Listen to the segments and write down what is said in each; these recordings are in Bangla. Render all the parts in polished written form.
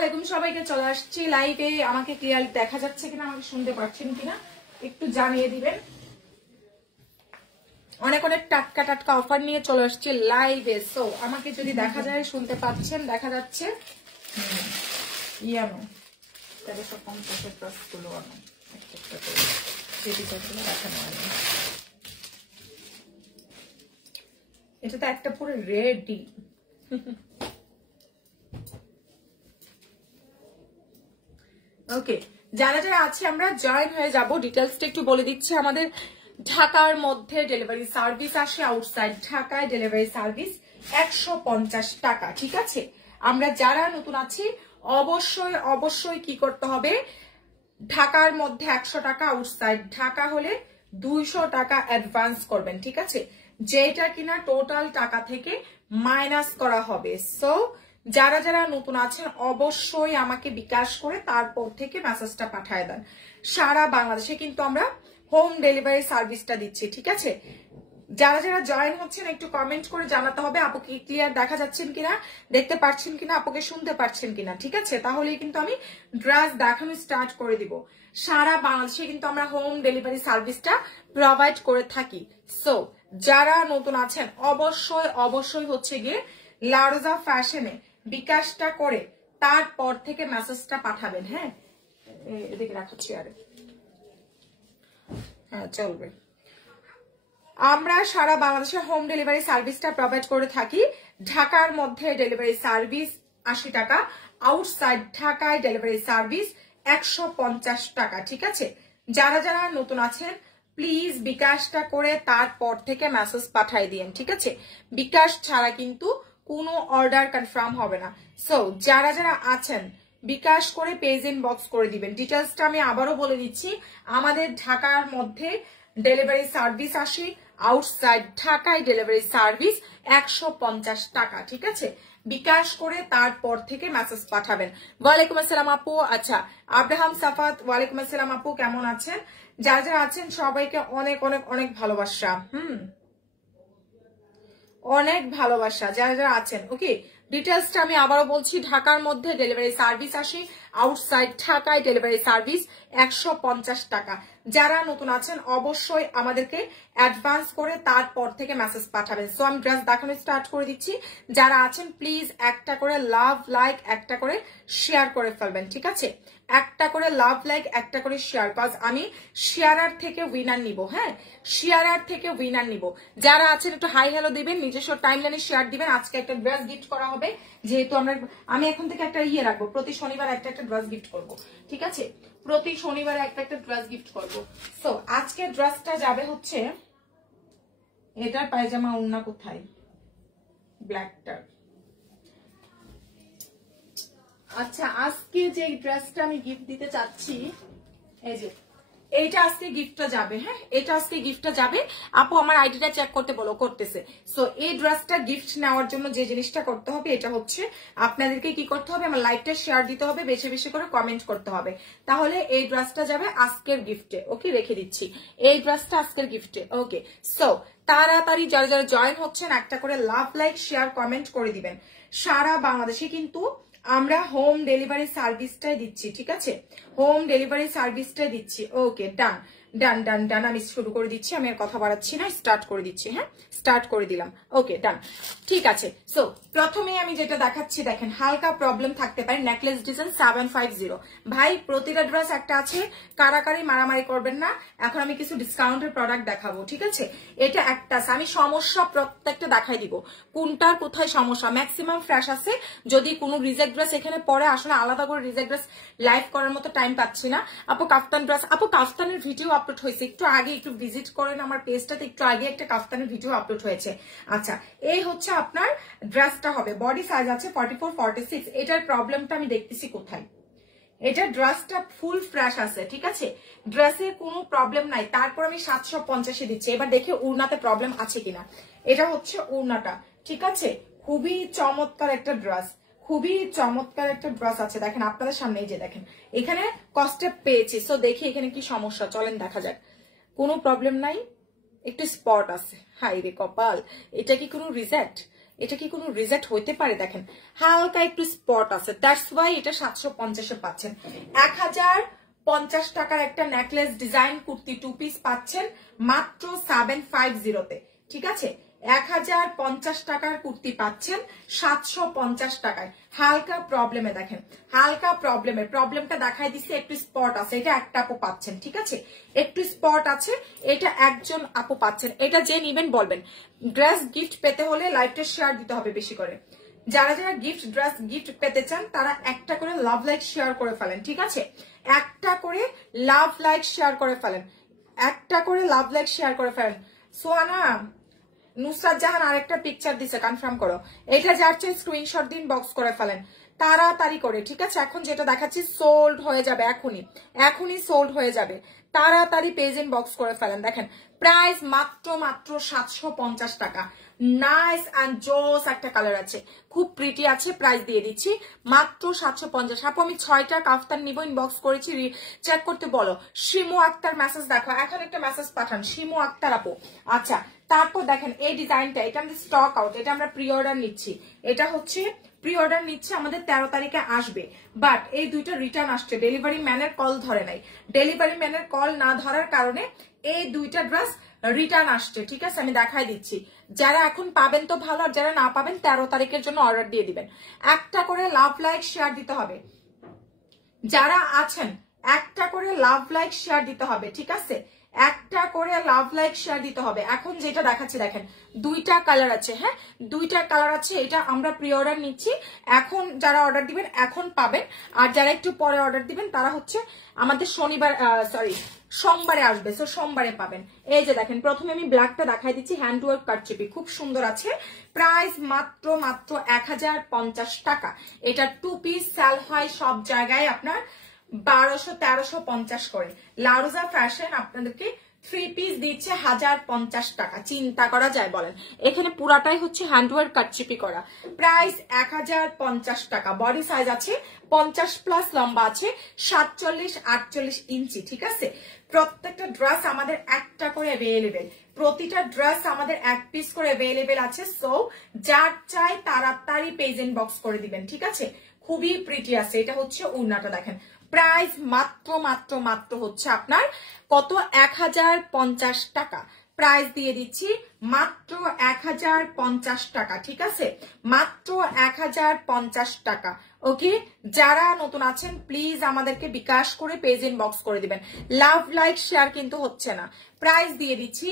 আলাইকুম সবাইকে, চলে আসছি লাইভে। আমাকে ক্লিয়ার দেখা যাচ্ছে কিনা, আমাকে শুনতে পাচ্ছেন কিনা একটু জানিয়ে দিবেন। অনেক অনেক টাটকা টাটকা অফার নিয়ে চলে আসছি লাইভে। সো আমাকে যদি দেখা যায়, শুনতে পাচ্ছেন, দেখা যাচ্ছে। ইয়ানো 1350 প্লাস গুলো আনো একটা করে যেগুলো দেখানো হয়নি। এটা তো একটা পুরো রেডি। ওকে, যারা যারা আছে আমরা জয়েন হয়ে যাব। ডিটেলসটা একটু বলে দিচ্ছি। আমাদের ঢাকার মধ্যে ডেলিভারি সার্ভিস আসে, আউটসাইড ঢাকায় ডেলিভারি সার্ভিস 150 টাকা। ঠিক আছে, আমরা যারা নতুন আছি অবশ্যই অবশ্যই কি করতে হবে, ঢাকার মধ্যে 100 টাকা, আউটসাইড ঢাকা হলে 200 টাকা অ্যাডভান্স করবেন। ঠিক আছে, যেটা কিনা টোটাল টাকা থেকে মাইনাস করা হবে। সো যারা যারা নতুন আছেন অবশ্যই আমাকে বিকাশ করে তারপর থেকে মেসেজটা পাঠিয়ে দেন। সারা বাংলাদেশে কিন্তু আমরা হোম ডেলিভারি সার্ভিসটা দিচ্ছি। ঠিক আছে, যারা যারা জয়েন হচ্ছেন একটু কমেন্ট করে জানাতে হবে আপুকে ক্লিয়ার দেখা যাচ্ছেন কিনা, দেখতে পাচ্ছেন কিনা, আপুকে শুনতে পাচ্ছেন কিনা। ঠিক আছে, তাহলেই কিন্তু আমি ড্রেস দেখানো স্টার্ট করে দিব। সারা বাংলাদেশে কিন্তু আমরা হোম ডেলিভারি সার্ভিসটা প্রোভাইড করে থাকি। সো যারা নতুন আছেন অবশ্যই অবশ্যই হচ্ছে গিয়ে লারোজা ফ্যাশনে বিকাশটা করে তারপর থেকে মেসেজটা পাঠাবেন। হ্যাঁ, এদিকে রাখাচ্ছি। আরে হ্যাঁ, চলবে। আমরা সারা বাংলাদেশে হোম ডেলিভারি সার্ভিসটা প্রোভাইড করে থাকি। ঢাকার মধ্যে ডেলিভারি সার্ভিস 80 টাকা, আউটসাইড ঢাকায় ডেলিভারি সার্ভিস 150 টাকা। ঠিক আছে, যারা যারা নতুন আছেন প্লিজ বিকাশটা করে তারপর থেকে মেসেজ পাঠিয়ে দিন। ঠিক আছে, বিকাশ ছাড়া কিন্তু কোনো অর্ডার কনফার্ম হবে না। সো যারা যারা আছেন বিকাশ করে পেজ ইনবক্স করে দিবেন। ডিটেলসটা আমি আবারও বলে দিচ্ছি। আমাদের ঢাকার মধ্যে ডেলিভারি সার্ভিস আসে, আউটসাইড ঢাকায় ডেলিভারি সার্ভিস 150 টাকা। ঠিক আছে, বিকাশ করে তারপর থেকে মেসেজ পাঠাবেন। ওয়ালাইকুম আসসালাম আপু। আচ্ছা, আব্রাহাম সাফাত, ওয়ালাইকুম আসসালাম আপু, কেমন আছেন? যারা যারা আছেন সবাইকে অনেক অনেক অনেক ভালোবাসা। অনেক ভালোবাসা যারা যারা আছেন। ওকে, ডিটেলসটা আমি আবারও বলছি। ঢাকার মধ্যে ডেলিভারি সার্ভিস আসে, আউটসাইড ঢাকায় ডেলিভারি সার্ভিস 150 টাকা। যারা নতুন আছেন অবশ্যই আমাদেরকে অ্যাডভান্স করে তারপর থেকে মেসেজ পাঠাবেন। সো আমি ড্রেস দেখানো স্টার্ট করে দিচ্ছি। যারা আছেন প্লিজ একটা করে লাভ লাইক, একটা করে শেয়ার করে ফেলবেন। ঠিক আছে, একটা করে লাভ লাইক, একটা করে শেয়ার, কজ আমি শেয়ারার থেকে উইনার নিব। হ্যাঁ, শেয়ারার থেকে উইনার নিব। যারা আছেন একটু হাই হ্যালো দিবেন, নিজস্ব টাইমলাইনে শেয়ার দিবেন। আজকে একটা ড্রেস গিফট করা হবে, যেহেতু আমি এখন থেকে একটা ইয়ে রাখবো, প্রতি শনিবার একটা একটা ড্রেস গিফট করব। ঠিক আছে, প্রতি শনিবারে একটা একটা ড্রেস গিফট করব। সো আজকে ড্রেসটা যাবে হচ্ছে, এটার পায়জামা ওড়না কোথায়, ব্ল্যাকটা। আচ্ছা, আজকে যে ড্রেসটা আমি গিফট দিতে চাচ্ছি, এই যে এইটা আজকে গিফটটা যাবে। হ্যাঁ, এটা আজকে গিফটটা যাবে। আপু আমার আইডিটা চেক করতে বলো, করতেছে। সো এই ড্রেসটা গিফট নেওয়ার জন্য যে জিনিসটা করতে হবে এটা হচ্ছে আপনাদেরকে কি করতে হবে, আমার লাইভটা শেয়ার দিতে হবে, বেশি বেশি করে কমেন্ট করতে হবে, তাহলে এই ড্রেসটা যাবে আজকের গিফটে। ওকে, রেখে দিচ্ছি এই ড্রেসটা আজকের গিফটে। ওকে, সো তাড়াতাড়ি যারা যারা জয়েন হচ্ছেন একটা করে লাভ লাইক শেয়ার কমেন্ট করে দিবেন। সারা বাংলাদেশে কিন্তু আমরা হোম ডেলিভারি সার্ভিসটাই দিচ্ছি। ঠিক আছে, হোম ডেলিভারি সার্ভিসটাই দিচ্ছি। ওকে, ডান ডান ডান ডান, আমি শুরু করে দিচ্ছি। আমি আর কথা বাড়াচ্ছি না, স্টার্ট করে দিচ্ছি। হ্যাঁ, স্টার্ট করে দিলাম। ওকে, ডান, ঠিক আছে। সো প্রথমে আমি যেটা দেখাচ্ছি, দেখেন হালকা প্রবলেম থাকতে পারে। Necklace design 750। ভাই প্রতিটা ড্রেস একটা আছে, কারাকারি মারামারি করবেন না। এখন আমি কিছু ডিসকাউন্টের প্রোডাক্ট দেখাবো। ঠিক আছে, এটা একটা আমি সমস্যা প্রত্যেকটা দেখাই দিব, কোনটার কোথায় সমস্যা। ম্যাক্সিমাম ফ্রেশ আছে। যদি কোনো রিজেক্ট ড্রেস এখানে পরে, আসলে আলাদা করে রিজেক্ট ড্রেস লাইভ করার মতো টাইম পাচ্ছি না। আপু কাফতান ড্রেস, আপু কাফতানের ভিডিও আপলোড হয়েছে একটু আগে, একটু ভিজিট করেন আমার পেজটাতে, একটু আগে একটা কাফতানের ভিডিও আপলোড হয়েছে। আচ্ছা, এই হচ্ছে আপনার ড্রেসটা হবে, বডি সাইজ আছে 44 46। এটার প্রবলেমটা আমি দেখতেছি কোথায়, এটা ড্রেসটা ফুল ফ্রেশ আছে। ঠিক আছে, ড্রেসে কোনো প্রবলেম নাই, তারপর আমি 750 দিচ্ছি। এবার দেখে উড়নাতে প্রবলেম আছে কিনা। এটা হচ্ছে উড়নাটা। ঠিক আছে, খুবই চমৎকার একটা ড্রেস, খুবই চমৎকার একটা ড্রেস আছে। দেখেন আপনাদের সামনে, যে দেখেন এখানে কষ্টে পেয়েছি। সো দেখি এখানে কি সমস্যা, চলেন দেখা যাক। কোনো প্রবলেম নাই, একটু স্পট আছে। হাই রে কপাল, এটা কি কোনো রিজেক্ট? এটা কি কোনো রিজেক্ট হইতে পারে? দেখেন হালকা একটু স্পট আছে, দ্যাটস ওয়াই এটা 750-এ পাচ্ছেন। 1050 টাকার একটা নেকলেস ডিজাইন কুর্তি 2 পিস পাচ্ছেন মাত্র 750-তে। ঠিক আছে, 1050 টাকার কুর্তি পাচ্ছেন 750 টাকায়। হালকা প্রবলেমে, দেখেন হালকা প্রবলেমটা দেখাই দিচ্ছে, একটু স্পট আছে, এটা একটা আপু পাচ্ছেন। ঠিক আছে, একটু স্পট আছে, এটা একজন আপু পাচ্ছেন। এটা যে নিবেন বলবেন। ড্রেস গিফট পেতে হলে লাইভটা শেয়ার দিতে হবে বেশি করে। যারা যারা ড্রেস গিফট পেতে চান তারা একটা করে লাভ লাইক শেয়ার করে ফেলেন। ঠিক আছে, একটা করে লাভ লাইক শেয়ার করে ফেলেন, একটা করে লাভ লাইক শেয়ার করে ফেলেন। সোয়ানা নুসরাত জাহান আরেকটা পিকচার দিছে, কনফার্ম করো। এটা যার চেয়ে স্ক্রিনশট দিন, বক্স করে ফেলেন তাড়াতাড়ি করে। ঠিক আছে, এখন যেটা দেখাচ্ছি সোল্ড হয়ে যাবে, এখনই সোল্ড হয়ে যাবে, তাড়াতাড়ি পেজ ইন বক্স করে ফেলেন। দেখেন প্রাইস মাত্র 750 টাকা। নাইস অ্যান্ড জোস একটা কালার আছে, খুব প্রিটি আছে, প্রাইস দিয়ে দিচ্ছি মাত্র 750। আপু আমি 6টা কাফতান নিব, ইনবক্স করেছি, চেক করতে বলো। শিমু আক্তার মেসেজ দেখো, এখন একটা মেসেজ পাঠান শিমু আক্তার আপু। আচ্ছা, তারপর দেখেন এই ডিজাইনটা, এটা আমাদের স্টক আউট, এটা আমরা প্রি অর্ডার নিচ্ছি। এটা হচ্ছে প্রি অর্ডার নিচ্ছে, আমাদের 13 তারিখে আসবে, বাট এই দুইটা রিটার্ন আসছে, ডেলিভারি ম্যানের কল ধরে নাই। ডেলিভারি ম্যানের কল না ধরার কারণে এই দুইটা ড্রেস রিটার্ন আসছে। ঠিক আছে, আমি দেখাই দিচ্ছি। যারা এখন পাবেন তো ভালো, আর যারা না পাবেন 13 তারিখের জন্য অর্ডার দিয়ে দিবেন। একটা করে লাভ লাইক শেয়ার দিতে হবে, যারা আছেন একটা করে লাভ লাইক শেয়ার দিতে হবে। ঠিক আছে, একটা করে লাভ লাইক শেয়ার দিতে হবে। এখন যেটা দেখাচ্ছি দেখেন দুইটা কালার আছে, হ্যাঁ দুইটা কালার আছে, এটা আমরা প্রি অর্ডার নিচ্ছি। এখন যারা অর্ডার দিবেন এখন পাবেন, আর যারা একটু পরে অর্ডার দিবেন তারা হচ্ছে আমাদের সোমবারে আসবে, সো সোমবারে পাবেন। এই যে দেখেন প্রথমে আমি ব্ল্যাকটা দেখাই দিচ্ছি, হ্যান্ডওয়ার্ক কাটচিপি, খুব সুন্দর আছে। প্রাইস মাত্র 1050 টাকা। এটা 2 পিস সেল হয় সব জায়গায় আপনার 1200-1350 করে। লারোজা ফ্যাশন আপনাদেরকে 3 পিস দিচ্ছে 1050 টাকা। চিন্তা করা যায় বলেন? এখানে পুরাটাই হচ্ছে হ্যান্ডওয়ার্ক কাটচিপি করা। প্রাইস 1050 টাকা। বডি সাইজ আছে 50+, লম্বা আছে 47-48 ইঞ্চি। ঠিক আছে, প্রত্যেকটা ড্রেস আমাদের একটা করে অ্যাভেলেবেল, প্রতিটা ড্রেস আমাদের 1 পিস করে অ্যাভেলেবেল আছে। সো যার চাই তাড়াতাড়ি পেজ ইনবক্স করে দিবেন। ঠিক আছে, খুবই প্রিটি আছে। এটা হচ্ছে ওড়নাটা দেখেন, প্রাইস মাত্র হচ্ছে আপনার কত, 1050 টাকা। প্রাইস দিয়ে দিচ্ছি মাত্র 1050 টাকা। ঠিক আছে, মাত্র 1050 টাকা। ওকে, যারা নতুন আছেন প্লিজ আমাদেরকে বিকাশ করে পেজ ইনবক্স করে দিবেন। লাভ লাইক শেয়ার কিন্তু হচ্ছে না। প্রাইস দিয়ে দিচ্ছি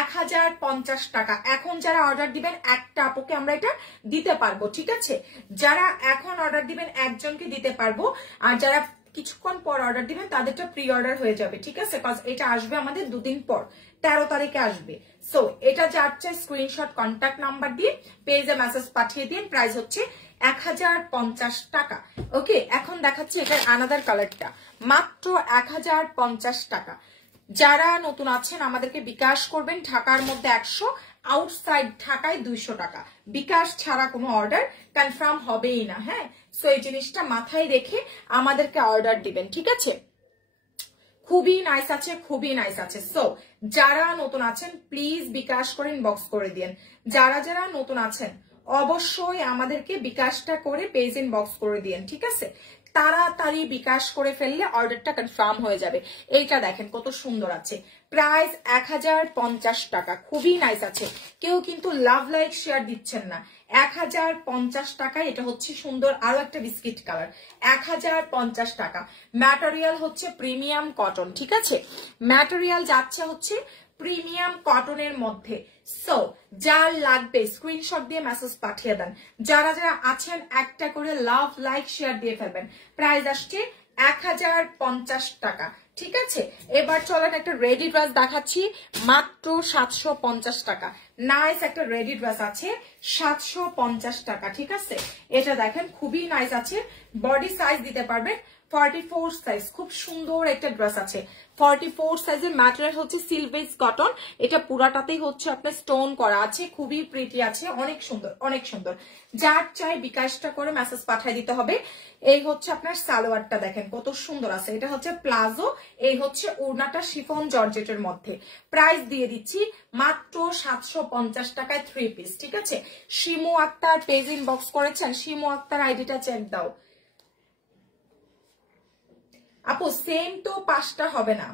1050 টাকা। এখন যারা অর্ডার দিবেন একটা আপুকে আমরা এটা দিতে পারবো। ঠিক আছে, যারা এখন অর্ডার দিবেন একজনকে দিতে পারবো, আর যারা কিছুক্ষণ পর অর্ডার দিবেন তাদেরটা প্রি অর্ডার হয়ে যাবে। ঠিক আছে, কজ এটা আসবে আমাদের 2 দিন পর, 13 তারিখে আসবে। সো এটা যার চাই স্ক্রিনশট কন্ট্যাক্ট নাম্বার দিয়ে পেজে মেসেজ পাঠিয়ে দিন। প্রাইস হচ্ছে 1050 টাকা। ওকে, এখন দেখাচ্ছি এটার আনাদার কালারটা, মাত্র 1050 টাকা। যারা নতুন আছেন আমাদেরকে বিকাশ করবেন, ঢাকার মধ্যে 100, আউটসাইড ঢাকায় 200 টাকা। বিকাশ ছাড়া কোনো অর্ডার কনফার্ম হবেই না। হ্যাঁ, সো এই জিনিসটা মাথায় রেখে আমাদেরকে অর্ডার দিবেন। ঠিক আছে, খুবই নাইস আছে, খুবই নাইস আছে। সো যারা নতুন আছেন প্লিজ বিকাশ করে ইনবক্স করে দিন। যারা যারা নতুন আছেন অবশ্যই আমাদেরকে বিকাশটা করে পেজ ইনবক্স করে দিন। ঠিক আছে, তাড়াতাড়ি বিকাশ করে ফেললে অর্ডারটা কনফার্ম হয়ে যাবে। এইটা দেখেন কত সুন্দর আছে, প্রাইস 1050 টাকা, খুবই নাইস আছে। কেউ কিন্তু লাভ লাইক শেয়ার দিচ্ছেন না। 1050 টাকায় এটা হচ্ছে সুন্দর আরো একটা বিস্কিট কালার, 1050 টাকা। ম্যাটেরিয়াল হচ্ছে প্রিমিয়াম কটন। ঠিক আছে, ম্যাটেরিয়াল যাচ্ছে হচ্ছে প্রিমিয়াম কটনের মধ্যে। সো যার লাগবে স্ক্রিনশট দিয়ে মেসেজ পাঠিয়ে দেন। যারা যারা আছেন একটা করে লাভ লাইক শেয়ার দিয়ে ফেলবেন। প্রাইস আসছে 1050 টাকা। ঠিক আছে, এবার চলেন একটা রেডি ড্রেস দেখাচ্ছি, মাত্র 750 টাকা। নাইস একটা রেডি ড্রেস আছে 750 টাকা। ঠিক আছে, এটা দেখেন খুবই নাইস আছে। বডি সাইজ দিতে পারবেন 44 সাইজ, খুব সুন্দর একটা ড্রেস আছে। 44 সাইজের ম্যাটেরিয়াল হচ্ছে সিলভেজ কটন, এটা পুরাটাতেই হচ্ছে আপনার স্টোন করা আছে, খুবই প্রিটি আছে, অনেক সুন্দর অনেক সুন্দর। যার চাই বিকাশটা করে মেসেজ পাঠিয়ে দিতে হবে। এই হচ্ছে আপনার সালোয়ারটা, দেখেন কত সুন্দর আছে, এটা হচ্ছে প্লাজো, এই হচ্ছে ওড়নাটা শিফন জর্জেটের মধ্যে। প্রাইস দিয়ে দিচ্ছি মাত্র 750 টাকায় 3 পিস, ঠিক আছে। শিমু আক্তার পেজ ইনবক্স করেছেন, শিমু আক্তার আইডিটা চেক দাও আপু। সেম তো 5টা হবে না,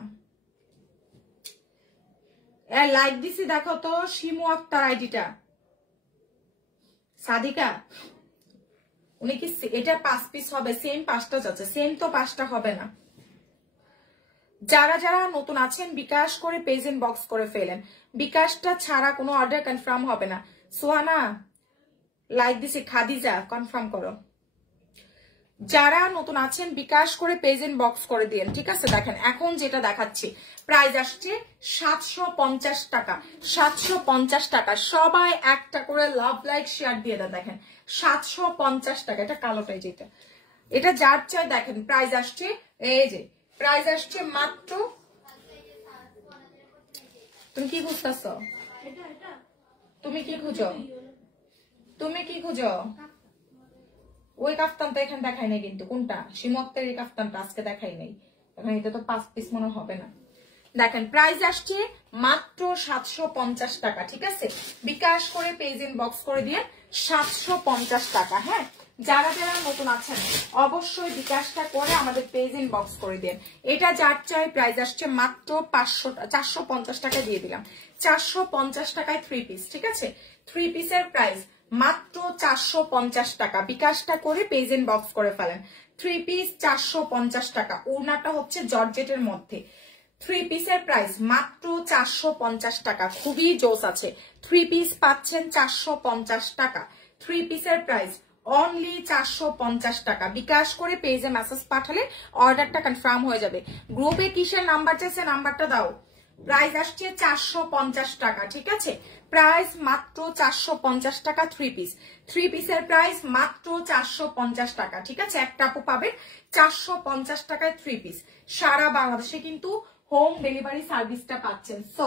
লাইক দিছি দেখো তো শিমু আক্তার আইডিটা। সাদিকা উনি কি এটা 5 পিস হবে? সেম 5টা যাচ্ছে, সেম তো 5টা হবে না। যারা যারা নতুন আছেন বিকাশ করে পেজ ইনবক্স করে ফেলেন, বিকাশটা ছাড়া কোনো অর্ডার কনফার্ম হবে না। সোহানা লাইক দিছি, খাদিজা কনফার্ম করো। যারা নতুন আছেন বিকাশ করে পেজ ইনবক্স করে দিন, ঠিক আছে। দেখেন এখন যেটা দেখাচ্ছি প্রাইস আসছে 750 টাকা, 750 টাকা। সবাই একটা করে লাভ লাইক শেয়ার দিয়ে দেন। দেখেন 750 টাকা, এটা কালোটাই যেটা, এটা যার চাই দেখেন প্রাইস আসছে, এই যে প্রাইস আসছে মাত্র। তুমি কি খুঁজতেছ? তুমি কি খুঁজো? তুমি কি খুঁজো? ওই কাফতান তো এখানে দেখাই নাই কিন্তু, কোনটা শিমক্তের এই কাফতানটা আজকে দেখাই নাই, এখন এটা তো 5 পিস মনে হবে না। দেখেন প্রাইস আসছে মাত্র 750 টাকা, ঠিক আছে। বিকাশ করে পেজ ইনবক্স করে দিয়ে 750 টাকা। হ্যাঁ, যারা যারা নতুন আছেন অবশ্যই বিকাশটা করে আমাদের পেজ ইনবক্স করে দেন। এটা যার চাই প্রাইস আসছে মাত্র 450 টাকা দিয়ে দিলাম। 450 টাকায় 3 পিস, ঠিক আছে। 3 পিসের প্রাইস মাত্র 450 টাকা। বিকাশটা করে পেজ ইনবক্স করে ফেলেন। 3 পিস 450 টাকা। ওড়নাটা হচ্ছে জর্জেটের মধ্যে। 3 পিসের প্রাইস মাত্র 450 টাকা, খুবই জোস আছে। 3 পিস পাচ্ছেন 450 টাকা। 3 পিসের প্রাইস অনলি 450 টাকা। বিকাশ করে পেজে মেসেজ পাঠালে অর্ডারটা কনফার্ম হয়ে যাবে। গ্রুপে কিসের নাম্বার চাইছে, নাম্বারটা দাও। প্রাইস আসছে 450 টাকা, ঠিক আছে। প্রাইস মাত্র 450 টাকা 3 পিস। 3 পিসের প্রাইস মাত্র 450 টাকা, ঠিক আছে। একটা আপু পাবেন 450 টাকায় 3 পিস। সারা বাংলাদেশে কিন্তু হোম ডেলিভারি সার্ভিসটা পাচ্ছেন। সো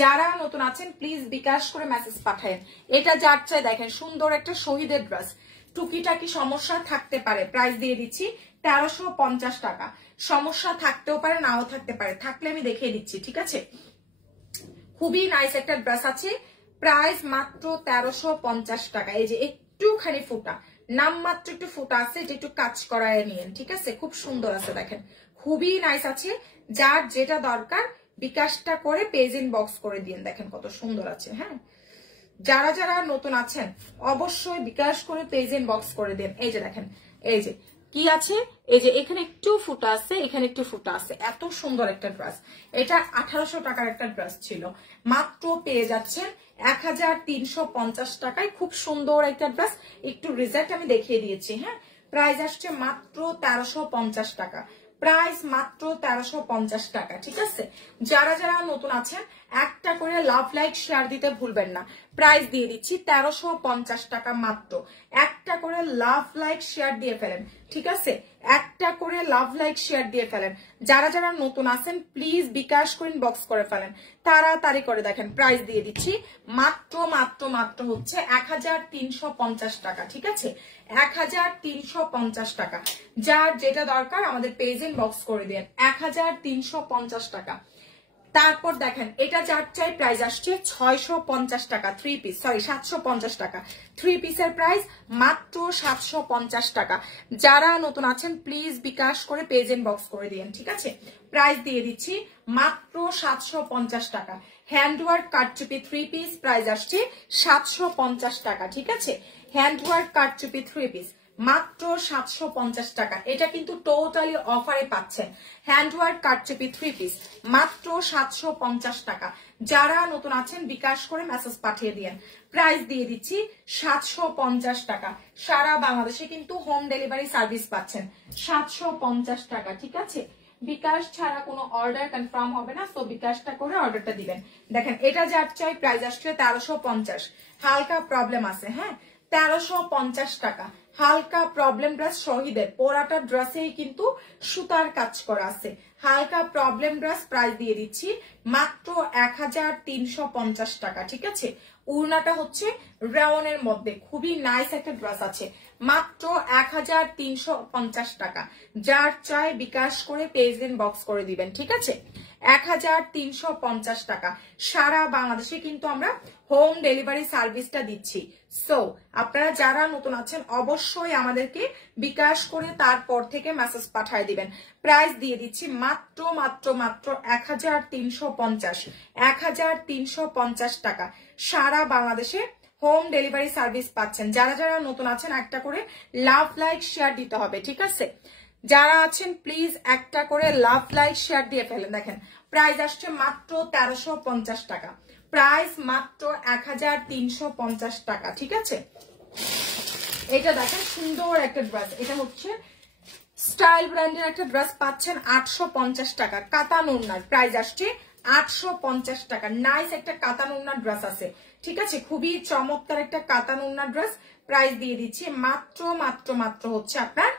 যারা নতুন আছেন প্লিজ বিকাশ করে মেসেজ পাঠায়েন। এটা যার চাই দেখেন সুন্দর একটা শহীদের ড্রেস, টুকিটাকি সমস্যা থাকতে পারে, প্রাইস দিয়ে দিচ্ছি 1350 টাকা। সমস্যা থাকতেও পারে নাও থাকতে পারে, থাকলে আমি দেখিয়ে দিচ্ছি, ঠিক আছে। খুবই নাইস একটা ড্রেস আছে, প্রাইস মাত্র 1350 টাকা। এই যে একটুখানি ফুটা, নাম মাত্র একটু ফুটা আছে, এটা একটু কাজ করায় নিয়েন, ঠিক আছে। খুব সুন্দর আছে দেখেন, খুবই নাইস আছে। যার যেটা দরকার বিকাশটা করে পেজ ইনবক্স করে দিন। দেখেন কত সুন্দর আছে। হ্যাঁ, যারা যারা নতুন আছেন অবশ্যই বিকাশ করে পেজ ইনবক্স করে দিন। এই যে দেখেন, এই যে কি আছে, এই যে এখানে একটু ফুটা আছে, এখানে একটু ফুটা আছে, এত সুন্দর একটা ড্রেস। এটা 1800 টাকার একটা ড্রেস ছিল, মাত্র পেয়ে যাচ্ছেন 1350 টাকায়। খুব সুন্দর একটা ড্রেস, একটু রিজাল্ট আমি দেখিয়ে দিয়েছি। হ্যাঁ, প্রাইস আসছে মাত্র 1350 টাকা। প্রাইস মাত্র 1350 টাকা, ঠিক আছে। যারা যারা নতুন আছেন একটা করে লাভ লাইক শেয়ার দিতে ভুলবেন না। প্রাইস দিয়ে দিচ্ছি 1350 টাকা মাত্র। একটা করে লাভ লাইক শেয়ার দিয়ে ফেলেন, ঠিক আছে। একটা করে লাভ লাইক শেয়ার দিয়ে ফেলেন। যারা যারা নতুন আছেন প্লিজ বিকাশ করে ইনবক্স করে ফেলেন, তাড়াতাড়ি করে। দেখেন প্রাইস দিয়ে দিচ্ছি মাত্র মাত্র মাত্র হচ্ছে 1350 টাকা, ঠিক আছে। 1350 টাকা। যার যেটা দরকার আমাদের পেজ ইনবক্স করে দিন। 1350 টাকা। তারপর দেখেন এটা যার চাই প্রাইস আসছে 650 টাকা 3 পিস, সরি 750 টাকা। 3 পিসের প্রাইস মাত্র 750 টাকা। যারা নতুন আছেন প্লিজ বিকাশ করে পেজ ইনবক্স করে দিন, ঠিক আছে। প্রাইস দিয়ে দিচ্ছি মাত্র 750 টাকা। হ্যান্ডওয়ার্ক কারচুপি 3 পিস, প্রাইস আসছে 750 টাকা, ঠিক আছে। হ্যান্ডওয়ার্ক কারচুপি 3 পিস মাত্র 750 টাকা। এটা কিন্তু টোটালি অফারে পাচ্ছেন। হ্যান্ডওয়ার্ক কারচুপি 3 পিস মাত্র 750 টাকা। যারা নতুন আছেন বিকাশ করে মেসেজ পাঠিয়ে দিয়েন। প্রাইস দিয়ে দিচ্ছি 750 টাকা। সারা বাংলাদেশে কিন্তু হোম ডেলিভারি সার্ভিস পাচ্ছেন 750 টাকা, ঠিক আছে। বিকাশ ছাড়া কোনো অর্ডার কনফার্ম হবে না, তো বিকাশটা করে অর্ডারটা দিবেন। দেখেন এটা যার চাই প্রাইস আসছে 1350। হালকা প্রবলেম আছে, হ্যাঁ 1350 টাকা। হালকা প্রবলেম ড্রেস শহীদের, পোড়াটা ড্রেসেই কিন্তু সুতার কাজ করা আছে। হালকা প্রবলেম ড্রেস প্রাইস দিয়ে দিচ্ছি মাত্র 1350 টাকা, ঠিক আছে। উড়নাটা হচ্ছে রেওনের মধ্যে, খুবই নাইস একটা ড্রেস আছে, মাত্র 1350 টাকা। যার চাই বিকাশ করে পেজ ইনবক্স করে দিবেন, ঠিক আছে। 1350 টাকা। সারা বাংলাদেশে কিন্তু আমরা হোম ডেলিভারি সার্ভিসটা দিচ্ছি। সো আপনারা যারা নতুন আছেন অবশ্যই আমাদেরকে বিকাশ করে তারপর থেকে মেসেজ পাঠিয়ে দিবেন। প্রাইস দিয়ে দিচ্ছি মাত্র মাত্র মাত্র 1350 টাকা। সারা বাংলাদেশে হোম ডেলিভারি সার্ভিস পাচ্ছেন। যারা যারা নতুন আছেন একটা করে লাভ লাইক শেয়ার দিতে হবে, ঠিক আছে। যারা আছেন প্লিজ একটা করে লাভ লাইক শেয়ার দিয়ে ফেলেন। দেখেন প্রাইস আসছে মাত্র 1350 টাকা, প্রাইস মাত্র 1350 টাকা, ঠিক আছে। এটা দেখেন সুন্দর একটা ড্রেস, এটা হচ্ছে স্টাইল ব্র্যান্ডের একটা ড্রেস পাচ্ছেন 850 টাকা। কাতান ওড়নার প্রাইস আসছে 850 টাকা। নাইস একটা কাতান ওড়নার ড্রেস আছে, ঠিক আছে, খুবই চমৎকার একটা কাতান ওড়নার ড্রেস। প্রাইস দিয়ে দিচ্ছি মাত্র মাত্র মাত্র হচ্ছে আপনার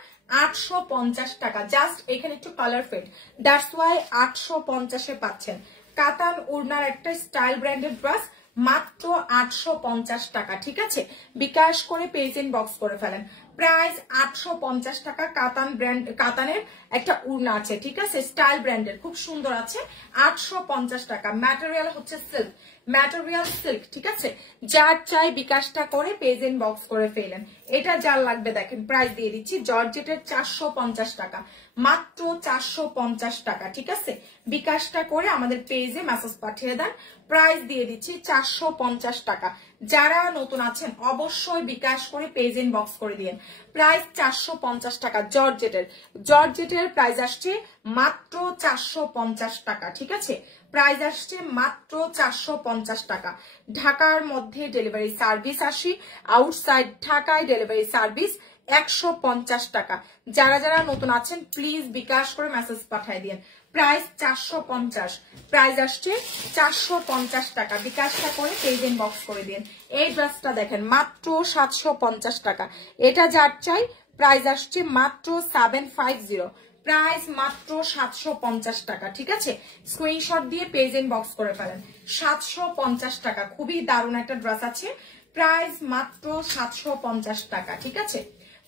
850 টাকা। জাস্ট এখানে একটু কালার ফেড, দ্যাটস ওয়াই 850-এ পাচ্ছেন। কাতান ওড়নার একটা স্টাইল ব্র্যান্ডের ড্রেস মাত্র 850 টাকা, ঠিক আছে। বিকাশ করে পেজ ইনবক্স করে ফেলেন। প্রাইস 850 টাকা। কাতান ব্র্যান্ড, কাতানের একটা উড়না আছে, ঠিক আছে, স্টাইল ব্র্যান্ডের, খুব সুন্দর আছে, 850 টাকা। ম্যাটেরিয়াল হচ্ছে সিল্ক, ম্যাটেরিয়াল সিল্ক, ঠিক আছে। যার চাই বিকাশটা করে পেজ ইনবক্স করে ফেলেন। এটা যার লাগবে দেখেন প্রাইস দিয়ে দিচ্ছি জর্জেটের 450 টাকা, মাত্র 450 টাকা, ঠিক আছে। বিকাশটা করে আমাদের পেজে মেসেজ পাঠিয়ে দেন। প্রাইস দিয়ে দিচ্ছি 450 টাকা। যারা নতুন আছেন অবশ্যই বিকাশ করে পেজ ইনবক্স করে দিন। প্রাইস 450 টাকা। জর্জেটের, জর্জেটের প্রাইস আসছে মাত্র 450 টাকা, ঠিক আছে। প্রাইস আসছে মাত্র 450 টাকা। ঢাকার মধ্যে ডেলিভারি সার্ভিস 80, আউটসাইড ঢাকায় ডেলিভারি সার্ভিস 150 টাকা। যারা যারা নতুন আছেন প্লিজ বিকাশ করে মেসেজ পাঠিয়ে দিন। প্রাইস 450, প্রাইস আসছে 450 টাকা। বিকাশটা করে পেজ ইনবক্স করে দিন। এই ড্রেসটা দেখেন মাত্র 750 টাকা। এটা যার চাই প্রাইস আসছে মাত্র 750, প্রাইস মাত্র 750 টাকা, ঠিক আছে। স্ক্রিনশট দিয়ে পেজ ইনবক্স করে ফেলেন। 750 টাকা, খুবই দারুণ একটা ড্রেস আছে। প্রাইস মাত্র 750 টাকা, ঠিক আছে।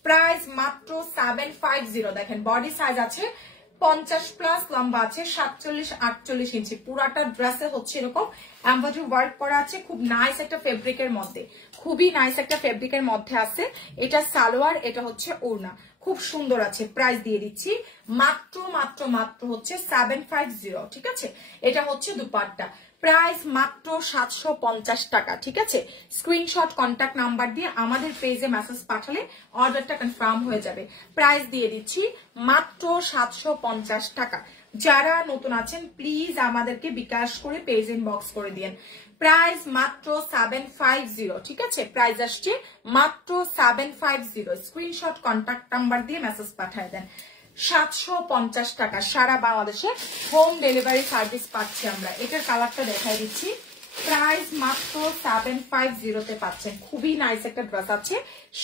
প্রাইস মাত্র 750। দেখেন বডি সাইজ আছে 50+, লম্বা আছে 47-48 ইঞ্চি। পুরাটা ড্রেসে হচ্ছে এরকম এমব্রয়ডারি ওয়ার্ক করা আছে, খুব নাইস একটা ফেব্রিকের মধ্যে, খুবই নাইস একটা ফেব্রিকের মধ্যে আছে। এটা সালোয়ার, এটা হচ্ছে ওড়না, খুব সুন্দর আছে। প্রাইস দিয়ে দিচ্ছি মাত্র মাত্র মাত্র হচ্ছে 750, ঠিক আছে। এটা হচ্ছে দুপাট্টা, প্রাইস মাত্র 750 টাকা, ঠিক আছে। স্ক্রিনশট কন্ট্যাক্ট নাম্বার দিয়ে আমাদের পেজে মেসেজ পাঠালে অর্ডারটা কনফার্ম হয়ে যাবে। প্রাইস দিয়ে দিচ্ছি মাত্র 750 টাকা। যারা নতুন আছেন প্লিজ আমাদেরকে বিকাশ করে পেজ ইনবক্স করে দিন। প্রাইস মাত্র 750, ঠিক আছে। প্রাইস আসছে মাত্র 750। স্ক্রিনশট কন্ট্যাক্ট নাম্বার দিয়ে মেসেজ পাঠিয়ে দেন। 750 টাকা। সারা বাংলাদেশে হোম ডেলিভারি সার্ভিস পাচ্ছি আমরা। এটার কালারটা দেখাই দিচ্ছি। প্রাইস মাত্র 750-তে পাচ্ছেন। খুবই নাইস একটা ড্রেস আছে,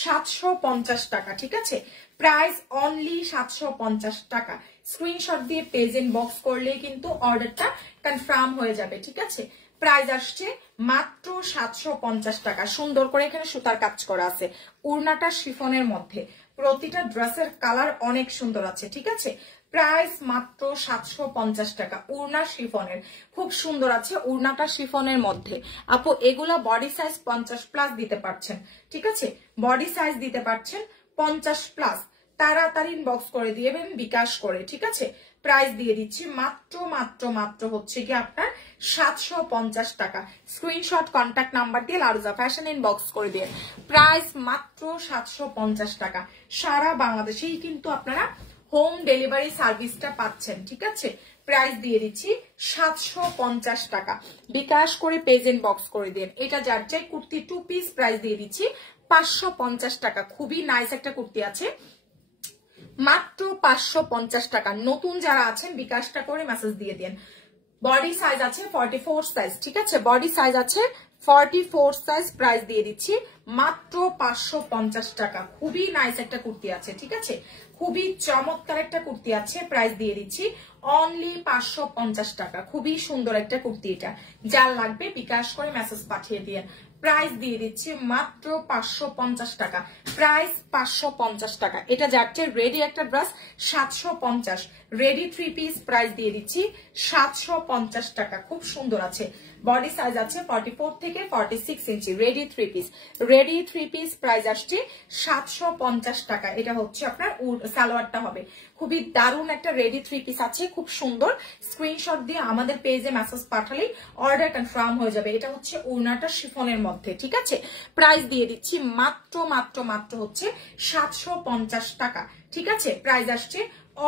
750 টাকা, ঠিক আছে। প্রাইস অনলি 750 টাকা। স্ক্রিনশট দিয়ে পেজ ইনবক্স করলে কিন্তু অর্ডারটা কনফার্ম হয়ে যাবে, ঠিক আছে। প্রাইস আসছে মাত্র 750 টাকা। সুন্দর করে এখানে সুতার কাজ করা আছে, ওড়নাটা শিফনের মধ্যে, প্রতিটা ড্রেসের কালার অনেক সুন্দর আছে, ঠিক আছে। প্রাইস মাত্র 750 টাকা। ওড়না শিফনের, খুব সুন্দর আছে, ওড়নাটা শিফনের মধ্যে। আপু এগুলা বডি সাইজ 50+ দিতে পারছেন, ঠিক আছে। বডি সাইজ দিতে পারছেন 50+। তাড়াতাড়ি ইনবক্স করে দিবেন বিকাশ করে, ঠিক আছে। প্রাইস দিয়ে দিচ্ছি মাত্র মাত্র মাত্র হচ্ছে কি আপনার 750 টাকা। স্ক্রিনশট কন্ট্যাক্ট নাম্বার দিয়ে লারুজা ফ্যাশন ইনবক্স করে দিয়ে। প্রাইস মাত্র 750 টাকা। সারা বাংলাদেশেই কিন্তু আপনারা হোম ডেলিভারি সার্ভিসটা পাচ্ছেন, ঠিক আছে। প্রাইস দিয়ে দিচ্ছি 750 টাকা। বিকাশ করে পেজ ইনবক্স করে দিন। এটা যার চাই কুর্তি 2 পিস, প্রাইস দিয়ে দিচ্ছি 550 টাকা। খুবই নাইস একটা কুর্তি আছে, মাত্র 550 টাকা। নতুন যারা আছেন বিকাশটা করে মেসেজ দিয়ে দিন। বডি সাইজ আছে 44 সাইজ, ঠিক আছে। বডি সাইজ আছে 44 সাইজ, প্রাইস দিয়ে দিচ্ছি মাত্র 550 টাকা। খুবই নাইস একটা কুর্তি আছে, ঠিক আছে, খুবই চমৎকার একটা কুর্তি আছে, প্রাইস দিয়ে দিচ্ছি অনলি 550 টাকা। খুবই সুন্দর একটা কুর্তি, এটা যার লাগবে বিকাশ করে মেসেজ পাঠিয়ে দিয়ে। প্রাইস দিয়ে দিচ্ছি মাত্র 550 টাকা, প্রাইস 550 টাকা। এটা যাচ্ছে রেডি একটা ড্রেস 750, রেডি 3 পিস, প্রাইস দিয়ে দিচ্ছি 750 টাকা। খুব সুন্দর আছে, বডি সাইজ আছে 44 থেকে 46 inch, ready 3 piece, ready 3 piece, price আসছে 750 টাকা। এটা হচ্ছে আপনার সালোয়ারটা হবে, খুবই দারুণ একটা রেডি 3 পিস আছে, খুব সুন্দর। স্ক্রিনশট দিয়ে আমাদের পেজে মেসেজ পাঠালেই অর্ডার কনফার্ম হয়ে যাবে। এটা হচ্ছে ওড়নাটা শিফনের মধ্যে, ঠিক আছে, প্রাইস দিয়ে দিচ্ছি মাত্র মাত্র মাত্র হচ্ছে 750 টাকা, ঠিক আছে, প্রাইস আসছে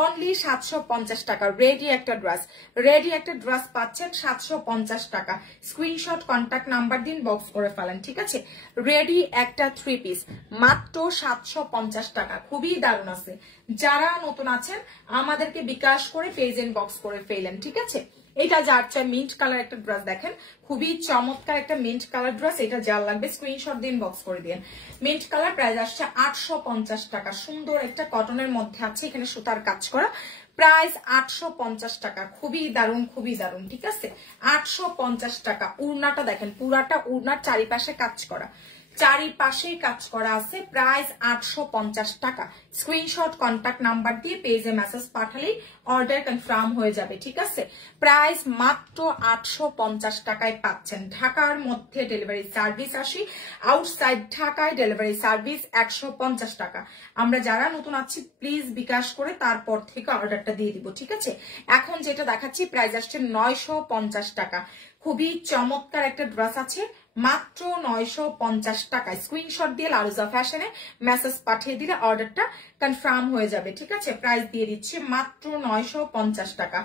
অনলি 750 টাকা। রেডি একটা ড্রেস, রেডি একটা ড্রেস পাচ্ছেন 750 টাকা। স্ক্রিনশট কন্ট্যাক্ট নাম্বার দিন, বক্স করে ফেলেন, ঠিক আছে। রেডি একটা 3 পিস মাত্র 750 টাকা, খুবই দারুণ আছে। যারা নতুন আছেন আমাদেরকে বিকাশ করে পেজ এন্ড বক্স করে ফেলেন, ঠিক আছে। এটা যার চাই মিন্ট কালার একটা ড্রেস, দেখেন খুবই চমৎকার একটা মিন্ট কালার ড্রেস। এটা যার লাগবে স্ক্রিনশট দিন, বক্স করে দিন। মিন্ট কালার, প্রাইস আসছে 850 টাকা। সুন্দর একটা কটনের মধ্যে আছে, এখানে সুতার কাজ করা, প্রাইস 850 টাকা। খুবই দারুণ, খুবই দারুণ, ঠিক আছে, 850 টাকা। উড়নাটা দেখেন, পুরাটা উড়নার চারিপাশে কাজ করা, চারিপাশেই কাজ করা আছে, প্রাইস 850 টাকা। স্ক্রিনশট কন্ট্যাক্ট নাম্বার দিয়ে পেজে মেসেজ পাঠালেই অর্ডার কনফার্ম হয়ে যাবে, ঠিক আছে। প্রাইস মাত্র 850 টাকায় পাচ্ছেন। ঢাকার মধ্যে ডেলিভারি সার্ভিস 80, আউটসাইড ঢাকায় ডেলিভারি সার্ভিস 150 টাকা। আমরা যারা নতুন আছি প্লিজ বিকাশ করে তারপর থেকে অর্ডারটা দিয়ে দিব, ঠিক আছে। এখন যেটা দেখাচ্ছি প্রাইস আসছে 950 টাকা। খুবই চমৎকার একটা ড্রেস আছে, মাত্র 950 টাকায়। স্ক্রিনশট দিয়ে লারুজা ফ্যাশনে মেসেজ পাঠিয়ে দিলে অর্ডারটা কনফার্ম হয়ে যাবে, ঠিক আছে। প্রাইস দিয়ে দিচ্ছি মাত্র 950 টাকা,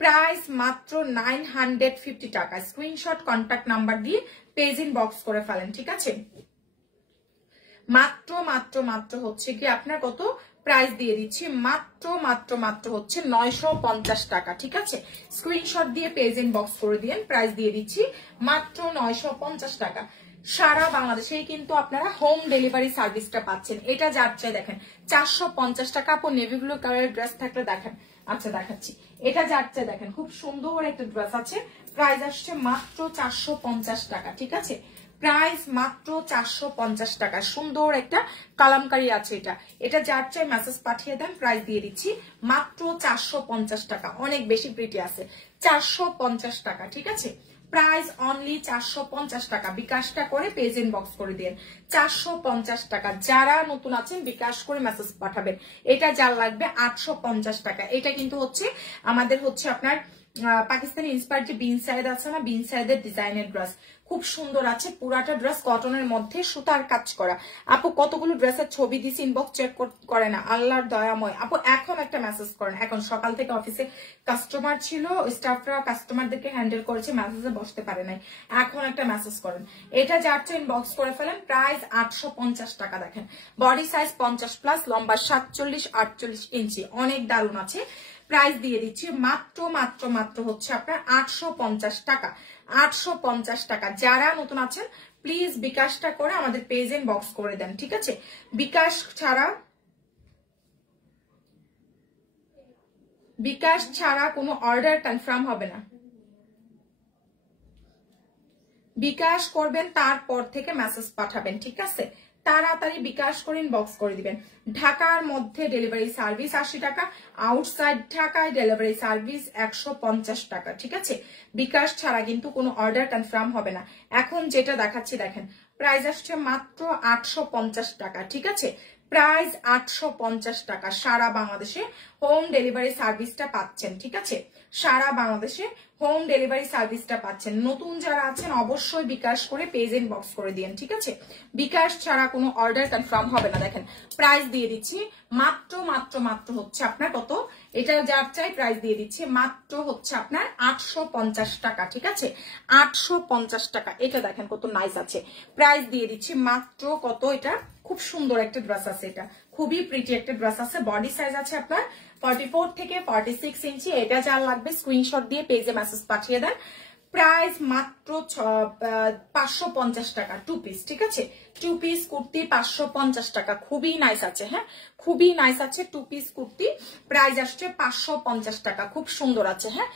প্রাইস মাত্র 950 টাকা। স্ক্রিনশট কন্ট্যাক্ট নাম্বার দিয়ে পেজ ইন বক্স করে ফেলেন, ঠিক আছে। মাত্র মাত্র মাত্র হচ্ছে কি আপনার কত, প্রাইস দিয়ে দিচ্ছি মাত্র মাত্র মাত্র হচ্ছে 950 টাকা, ঠিক আছে। স্ক্রিনশট দিয়ে পেজ ইন বক্স করে দিন, প্রাইস দিয়ে দিচ্ছি মাত্র 950 টাকা। সারা বাংলাদেশেই কিন্তু আপনারা হোম ডেলিভারি সার্ভিসটা পাচ্ছেন। এটা যার চাই দেখেন 450 টাকা। আপু নেভি ব্লু কালারের ড্রেস থাকলে দেখেন, আচ্ছা দেখাচ্ছি। এটা যার চাই দেখেন, খুব সুন্দর একটা ড্রেস আছে, প্রাইস আসছে মাত্র 450 টাকা, ঠিক আছে, প্রাইস মাত্র 450 টাকা। সুন্দর একটা কালামকারী আছে, এটা এটা যার চাই মেসেজ পাঠিয়ে দেন, প্রাইস দিয়ে দিচ্ছি মাত্র 450 টাকা। অনেক বেশি প্রিটি আছে, 450 টাকা, ঠিক আছে, প্রাইস অনলি 450 টাকা। বিকাশটা করে পেজ ইন বক্স করে দিন, 450 টাকা। যারা নতুন আছেন বিকাশ করে মেসেজ পাঠাবেন। এটা যার লাগবে 850 টাকা। এটা কিন্তু হচ্ছে আমাদের হচ্ছে আপনার পাকিস্তানি ইন্সপায়ার্ড যে বিন সাইড আছে না, বিন সাইডের ডিজাইনের ড্রেস, খুব সুন্দর আছে। পুরাটা ড্রেস কটনের মধ্যে সুতার কাজ করা। আপু কতগুলো ড্রেসের ছবি দিছি, ইনবক্স চেক করে না, আল্লাহর দয়াময়। আপু এখন একটা মেসেজ করেন, এখন সকাল থেকে অফিসে কাস্টমার ছিল, স্টাফরা কাস্টমারদেরকে হ্যান্ডেল করেছে, মেসেজে বসতে পারে নাই, এখন একটা মেসেজ করেন। এটা যাচ্ছে ইনবক্স করে ফেলেন, প্রাইস 850 টাকা। দেখেন বডি সাইজ 50+, লম্বা 47-48 ইঞ্চি, অনেক দারুণ আছে। প্রাইস দিয়ে দিচ্ছি মাত্র মাত্র মাত্র হচ্ছে আপনার 850 টাকা, 850 টাকা। যারা নতুন আছেন প্লিজ বিকাশটা করে আমাদের পেজ এন্ড বক্স করে দেন, ঠিক আছে। বিকাশ ছাড়া কোনো অর্ডার কনফার্ম হবে না। বিকাশ করবেন তারপর থেকে মেসেজ পাঠাবেন, ঠিক আছে। তাড়াতাড়ি বিকাশ করে ইনবক্স করে দিবেন। ঢাকার মধ্যে ডেলিভারি সার্ভিস 80 টাকা, আউটসাইড ঢাকায় ডেলিভারি সার্ভিস 150 টাকা, ঠিক আছে। বিকাশ ছাড়া কিন্তু কোনো অর্ডার কনফার্ম হবে না। এখন যেটা দেখাচ্ছি দেখেন, প্রাইস আসছে মাত্র 850 টাকা, ঠিক আছে, প্রাইস 850 টাকা। সারা বাংলাদেশে হোম ডেলিভারি সার্ভিসটা পাচ্ছেন, ঠিক আছে, সারা বাংলাদেশে হোম ডেলিভারি সার্ভিসটা পাচ্ছেন। নতুন যারা আছেন অবশ্যই বিকাশ করে পেজ ইন বক্স করে দিন, ঠিক আছে। বিকাশ ছাড়া কোনো অর্ডার কনফার্ম হবে না। দেখেন প্রাইস দিয়ে দিচ্ছি মাত্র মাত্র মাত্র হচ্ছে আপনার কত, এটা যার চাই প্রাইস দিয়ে দিচ্ছি মাত্র হচ্ছে আপনার 850 টাকা, ঠিক আছে, 850 টাকা। এটা দেখেন কত নাইস আছে, প্রাইস দিয়ে দিচ্ছি মাত্র কত, এটা খুব সুন্দর একটা ড্রেস আছে, এটা খুবই প্রিটি একটা ড্রেস আছে। বডি সাইজ আছে আপনার 44 থেকে 46 ইঞ্চি। এটা যার লাগবে স্ক্রিনশট দিয়ে পেজে মেসেজ পাঠিয়ে দেন, প্রাইস মাত্র 550 টাকা 2 পিস, ঠিক আছে? 2 পিস কুর্তি 550 টাকা, খুবই নাইস আছে। হ্যাঁ, খুবই নাইস আছে। 2 পিস কুর্তি প্রাইস আসছে 550 টাকা, খুব সুন্দর আছে। হ্যাঁ,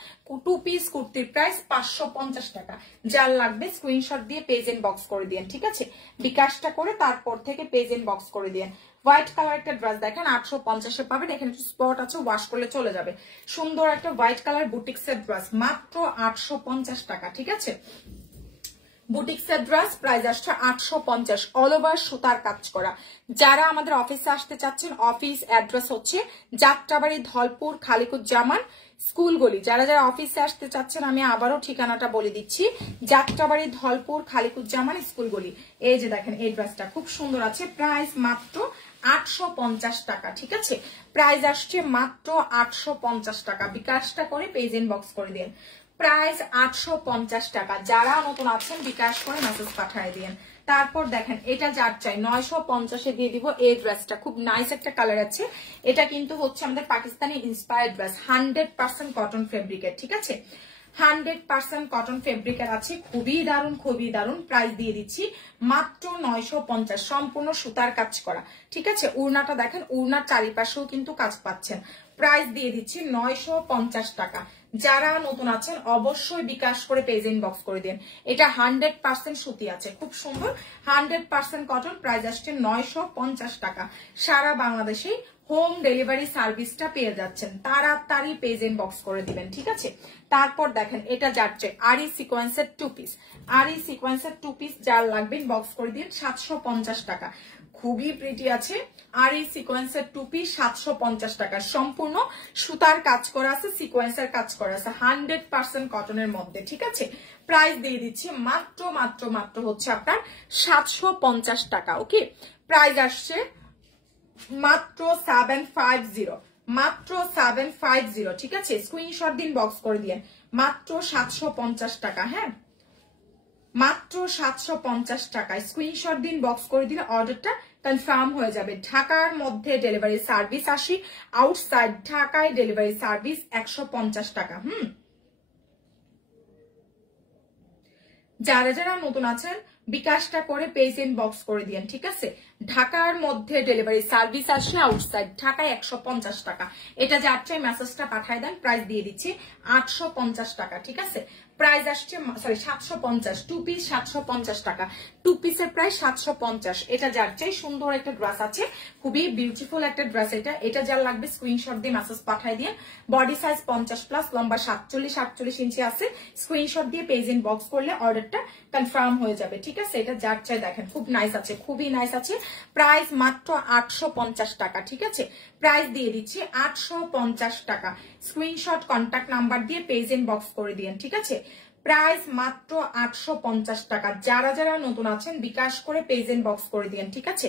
2 পিস কুর্তির প্রাইস 550 টাকা। যার লাগবে স্ক্রিনশট দিয়ে পেজ ইনবক্স করে দিন, ঠিক আছে? বিকাশটা করে তারপর থেকে পেজ ইনবক্স করে দিন। হোয়াইট কালার একটা ড্রেস দেখেন 850-এ পাবেন। এখানে একটু স্পট আছে, ওয়াশ করলে চলে যাবে। সুন্দর একটা হোয়াইট কালার বুটিক্সের ড্রেস মাত্র 850 টাকা, ঠিক আছে? বুটিক্সের ড্রেস প্রাইস আসছে 850, অল ওভার সুতার কাজ করা। যারা আমাদের অফিসে আসতে চাচ্ছেন, অফিস অ্যাড্রেস হচ্ছে যাত্রাবাড়ি, ধলপুর, খালিকুজ্জামান স্কুল গলি। যারা যারা অফিসে আসতে চাচ্ছেন আমি আবারও ঠিকানাটা বলে দিচ্ছি, যাত্রাবাড়ি, ধলপুর, খালিকুজ্জামান স্কুল গলি। এই যে দেখেন এই ড্রেসটা খুব সুন্দর আছে, প্রাইস মাত্র 850 টাকা, ঠিক আছে? প্রাইস আসছে মাত্র 850 টাকা। বিকাশটা করে পেজ ইনবক্স করে দিন। প্রাইস 850 টাকা। যারা নতুন আছেন বিকাশ করে মেসেজ পাঠিয়ে দিন। তারপর দেখেন এটা যার চাই 950-এ দিয়ে দিব। এই ড্রেসটা খুব নাইস একটা কালার আছে। এটা কিন্তু হচ্ছে আমাদের পাকিস্তানি ইন্সপায়ার্ড ড্রেস, 100% কটন ফেব্রিকের, ঠিক আছে? 100% কটন ফেব্রিকের আছে, খুবই দারুণ, খুবই দারুণ। প্রাইস দিয়ে দিচ্ছি মাত্র 950, সম্পূর্ণ সুতার কাজ করা, ঠিক আছে? উড়নাটা দেখেন, উড়নার চারিপাশেও কিন্তু কাজ পাচ্ছেন। প্রাইস দিয়ে দিচ্ছি 950 টাকা। যারা নতুন আছেন অবশ্যই বিকাশ করে পেজ ইনবক্স করে দিন। এটা 100% সুতি আছে, খুব সুন্দর, 100% কটন। প্রাইস আসছে 950 টাকা। সারা বাংলাদেশে হোম ডেলিভারি সার্ভিসটা পেয়ে যাচ্ছেন, তাড়াতাড়ি পেজ ইনবক্স করে দিবেন, ঠিক আছে? তারপর দেখেন এটা যাচ্ছে আরি সিকোয়েন্সের 2 পিস, আরি সিকোয়েন্সের 2 পিস যার লাগবে ইনবক্স করে দিন। 750 টাকা, খুবই প্রিটি আছে। আর এই সিকোয়েন্সের 2 পিস 750 টাকা, সম্পূর্ণ সুতার কাজ করা আছে, সিকোয়েন্সের কাজ করা আছে, 100% কটনের মধ্যে, ঠিক আছে? প্রাইস দিয়ে দিচ্ছি মাত্র মাত্র মাত্র হচ্ছে আপনার 750 টাকা। ওকে, প্রাইস আসছে মাত্র 750, মাত্র 750, ঠিক আছে? স্ক্রিনশট দিন, বক্স করে দিন। মাত্র 750 টাকা। হ্যাঁ, মাত্র 750 টাকায় স্ক্রিনশট দিন, বক্স করে দিলে অর্ডারটা কনফার্ম হয়ে যাবে। ঢাকার মধ্যে ডেলিভারি সার্ভিস 80, আউটসাইড ঢাকায় ডেলিভারি সার্ভিস 150 টাকা। যারা যারা নতুন আছেন বিকাশটা করে পেজ ইনবক্স করে দিন, ঠিক আছে? ঢাকার মধ্যে ডেলিভারি সার্ভিস আসে, আউটসাইড ঢাকায় 150 টাকা। এটা যার চাই মেসেজটা পাঠায় দেন। প্রাইস দিয়ে দিচ্ছি 850 টাকা, ঠিক আছে? প্রাইস আসছে 750, 2 পিস 750 টাকা, 2 পিসের প্রাইস 750। এটা যার চাই, সুন্দর একটা ড্রেস আছে, খুবই বিউটিফুল একটা ড্রেস। এটা যার লাগবে স্ক্রিনশট দিয়ে মেসেজ পাঠায় দিন। বডি সাইজ 50+, লম্বা 47-48 ইঞ্চি আছে। স্ক্রিনশট দিয়ে পেজ ইনবক্স করলে অর্ডারটা কনফার্ম হয়ে যাবে, ঠিক আছে? এটা যার চাই দেখেন খুব নাইস আছে, খুবই নাইস আছে। প্রাইস মাত্র 850 টাকা, ঠিক আছে? প্রাইস দিয়ে দিচ্ছি 850 টাকা। স্ক্রিনশট কন্ট্যাক্ট নাম্বার দিয়ে পেজ ইনবক্স করে দিন, ঠিক আছে? প্রাইস মাত্র 850 টাকা। যারা যারা নতুন আছেন বিকাশ করে পেজ ইনবক্স করে দিন, ঠিক আছে?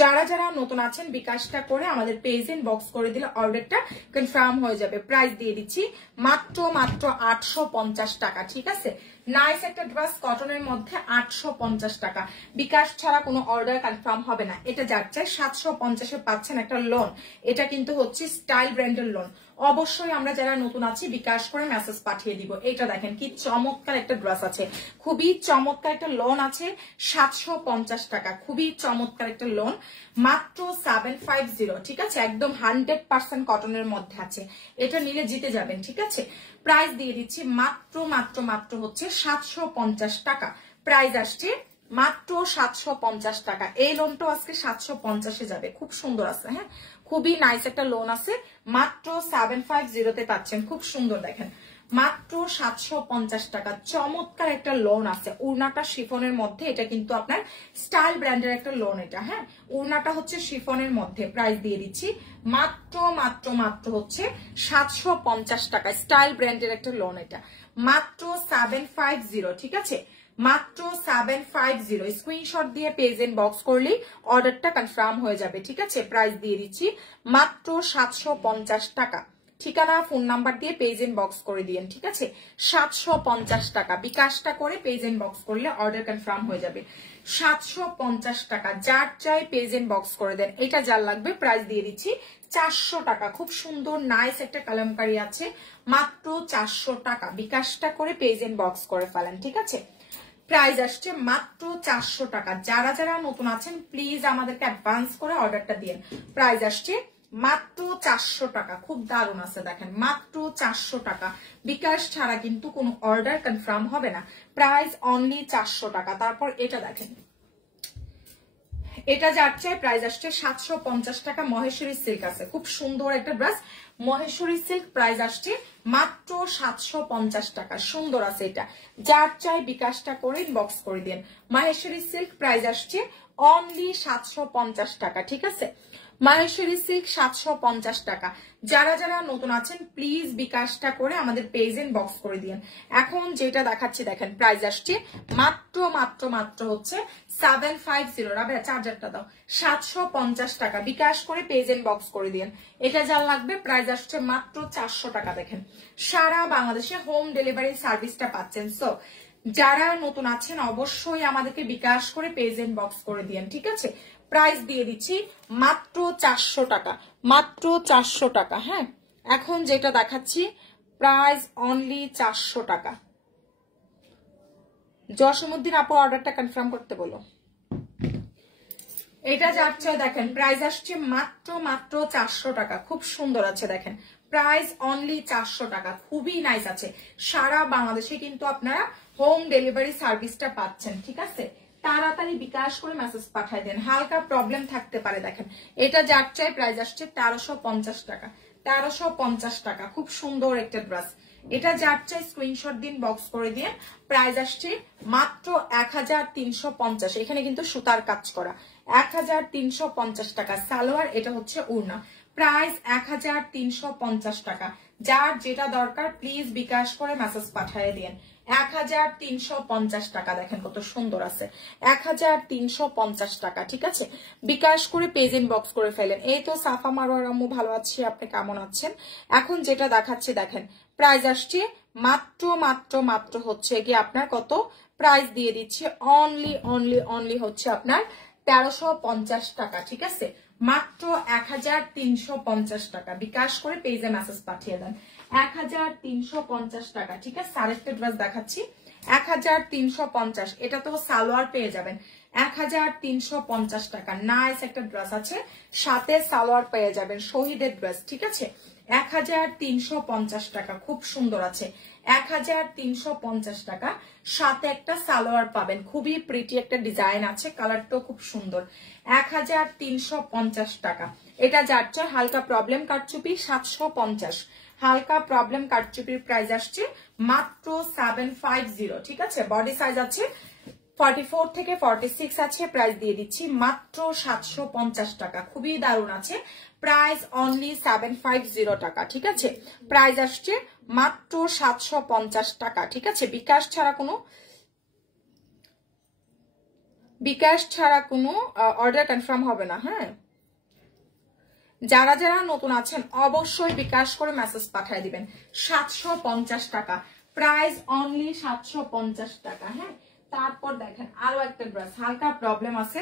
যারা যারা নতুন আছেন বিকাশটা করে আমাদের পেজ ইনবক্স করে দিলে অর্ডারটা কনফার্ম হয়ে যাবে। প্রাইস দিয়ে দিচ্ছি মাত্র মাত্র 850 টাকা, ঠিক আছে? নাইস একটা ড্রেস কটনের মধ্যে 850 টাকা। বিকাশ ছাড়া কোনো অর্ডার কনফার্ম হবে না। এটা যাচ্ছে 750-এ পাচ্ছেন একটা লোন। এটা কিন্তু হচ্ছে স্টাইল ব্র্যান্ডের লোন। অবশ্যই আমরা যারা নতুন আছি বিকাশ করে মেসেজ পাঠিয়ে দিব। এটা দেখেন কি চমৎকার একটা ড্রেস আছে, খুবই চমৎকার একটা লোন আছে, 750 টাকা, খুবই চমৎকার একটা লোন, মাত্র 750, ঠিক আছে? একদম 100% কটনের মধ্যে আছে। এটা নিলে জিতে যাবেন, ঠিক আছে? প্রাইস দিয়ে দিচ্ছি মাত্র মাত্র মাত্র হচ্ছে 750 টাকা। প্রাইস আসছে মাত্র 750 টাকা। এই লোনটাও আজকে 750-এ যাবে, খুব সুন্দর আছে। হ্যাঁ, খুবই নাইস একটা লোন আছে, মাত্র 750-তে পাচ্ছেন। খুব সুন্দর দেখেন, মাত্র 750 টাকা। চমৎকার একটা লোন আছে, উড়নাটা শিফনের মধ্যে। এটা কিন্তু আপনার স্টাইল ব্র্যান্ডের একটা লোন এটা। হ্যাঁ, উড়নাটা হচ্ছে শিফনের মধ্যে। প্রাইস দিয়ে দিচ্ছি মাত্র মাত্র মাত্র হচ্ছে 750 টাকা। স্টাইল ব্র্যান্ডের একটা লোন এটা, মাত্র 750, ঠিক আছে? মাত্র 750। স্ক্রিনশট দিয়ে পেজ ইনবক্স করলেই অর্ডারটা কনফার্ম হয়ে যাবে, ঠিক আছে? প্রাইস দিয়ে দিচ্ছি মাত্র 750 টাকা। ঠিকানা ফোন নাম্বার দিয়ে পেজ ইনবক্স করে দিন, ঠিক আছে? 750 টাকা। বিকাশটা করে পেজ ইনবক্স করলে অর্ডার কনফার্ম হয়ে যাবে। 750 টাকা, যার চাই পেজ ইনবক্স করে দেন। এটা যার লাগবে প্রাইস দিয়ে দিচ্ছি 400 টাকা। খুব সুন্দর নাইস একটা কালামকারী আছে, মাত্র 400 টাকা। বিকাশটা করে পেজ ইনবক্স করে ফেলেন, ঠিক আছে? প্রাইস আসছে মাত্র 400 টাকা। যারা যারা নতুন আছেন প্লিজ আমাদেরকে অ্যাডভান্স করে অর্ডারটা দিন। প্রাইস আসছে মাত্র 400 টাকা। খুব দারুণ আছে, দেখেন মাত্র 400 টাকা। বিকাশ ছাড়া কিন্তু কোনো অর্ডার কনফার্ম হবে না। প্রাইস অনলি 400 টাকা। তারপর এটা দেখেন, এটা যার চাই প্রাইস আসছে 750 টাকা। মহেশ্বরী সিল্ক আছে, খুব সুন্দর একটা ড্রেস। মহেশ্বরী সিল্ক প্রাইস আসছে মাত্র 750 টাকা। সুন্দর আছে এটা, যার চাই বিকাশটা করে ইনবক্স করে দিন। মহেশ্বরী সিল্ক প্রাইস আসছে অনলি 750 টাকা, ঠিক আছে? মহেশ্বরী সিল্ক 750 টাকা। যারা যারা নতুন আছেন প্লিজ বিকাশটা করে আমাদের পেজ ইনবক্স করে দিন। এখন যেটা দেখাচ্ছি দেখেন, প্রাইস আসছে মাত্র মাত্র মাত্র হচ্ছে 750। রাবেয়া চার্জারটা দাও। 750 টাকা। বিকাশ করে পেজ ইনবক্স করে দিন। এটা যার লাগবে প্রাইস আসছে মাত্র 400 টাকা। দেখেন সারা বাংলাদেশে হোম ডেলিভারি সার্ভিসটা পাচ্ছেন। সো যারা নতুন আছেন অবশ্যই আমাদেরকে বিকাশ করে পেজ ইনবক্স করে দিন, ঠিক আছে? প্রাইস দিয়ে দিচ্ছি মাত্র 400 টাকা, মাত্র 400 টাকা। হ্যাঁ, এখন যেটা দেখাচ্ছি প্রাইস অনলি 400 টাকা। জসমুদ্দিন আপু অর্ডারটা কনফার্ম করতে বলো। এটা যাচ্ছে দেখেন, প্রাইস আসছে মাত্র মাত্র 400 টাকা। খুব সুন্দর আছে, দেখেন প্রাইস অনলি 400 টাকা। খুবই নাইস আছে। সারা বাংলাদেশে কিন্তু আপনারা হোম ডেলিভারি সার্ভিসটা পাচ্ছেন, ঠিক আছে? তাড়াতাড়ি বিকাশ করে মেসেজ পাঠাই দেন। হালকা প্রবলেম থাকতে পারে। দেখেন এটা যার চাই প্রাইস আসছে 1350 টাকা। 1350 টাকা। খুব সুন্দর একটা ড্রেস। এটা যার চাই স্ক্রিনশট দিন, বক্স করে দিয়ে। প্রাইস আসছে মাত্র 1350। এখানে কিন্তু সুতার কাজ করা। 1350 টাকা সালোয়ার, এটা হচ্ছে ওড়না। প্রাইস 1350 টাকা। যার যেটা দরকার প্লিজ বিকাশ করে মেসেজ পাঠিয়ে দিন। 1350 টাকা। দেখেন কত সুন্দর আছে, 1350 টাকা, ঠিক আছে? বিকাশ করে পেজ ইনবক্স করে ফেলেন। এই তো সাফা মারওয়ার আম্মু, ভালো আছি, আপনি কেমন আছেন? এখন যেটা দেখাচ্ছি দেখেন, প্রাইস আসছে মাত্র মাত্র মাত্র হচ্ছে কি আপনার কত? প্রাইস দিয়ে দিচ্ছি অনলি অনলি অনলি হচ্ছে আপনার 1350 টাকা, ঠিক আছে? মাত্র 1350 টাকা। বিকাশ করে পেজে মেসেজ পাঠিয়ে দেন। 1350 টাকা, ঠিক আছে? আরেকটা ড্রেস দেখাচ্ছি 1350। এটা তো সালোয়ার পেয়ে যাবেন 1350 টাকা। নাইস একটা ড্রেস আছে, সাথে সালোয়ার পেয়ে যাবেন। শহীদের ড্রেস, ঠিক আছে? 1350 টাকা। খুব সুন্দর আছে। 1350 টাকা, সাথে একটা সালোয়ার পাবেন। খুবই প্রিটি একটা ডিজাইন আছে, কালারটাও খুব সুন্দর। 1350 টাকা। এটা যাচ্ছে হালকা প্রবলেম কাটচুপি 750। হালকা প্রবলেম কাটচুপির প্রাইস আসছে মাত্র 750, ঠিক আছে? বডি সাইজ আছে 44 থেকে 46 আছে। প্রাইস দিয়ে দিচ্ছি মাত্র 750 টাকা। খুবই দারুণ আছে। প্রাইস অনলি 750 টাকা, ঠিক আছে? প্রাইস আসছে মাত্র 750 টাকা, ঠিক আছে? বিকাশ ছাড়া কোনো অর্ডার কনফার্ম হবে না। হ্যাঁ, যারা যারা নতুন আছেন অবশ্যই বিকাশ করে মেসেজ পাঠিয়ে দিবেন। 750 টাকা। প্রাইস অনলি 750 টাকা। হ্যাঁ, তারপর দেখেন আরো একটা ড্রেস, হালকা প্রবলেম আছে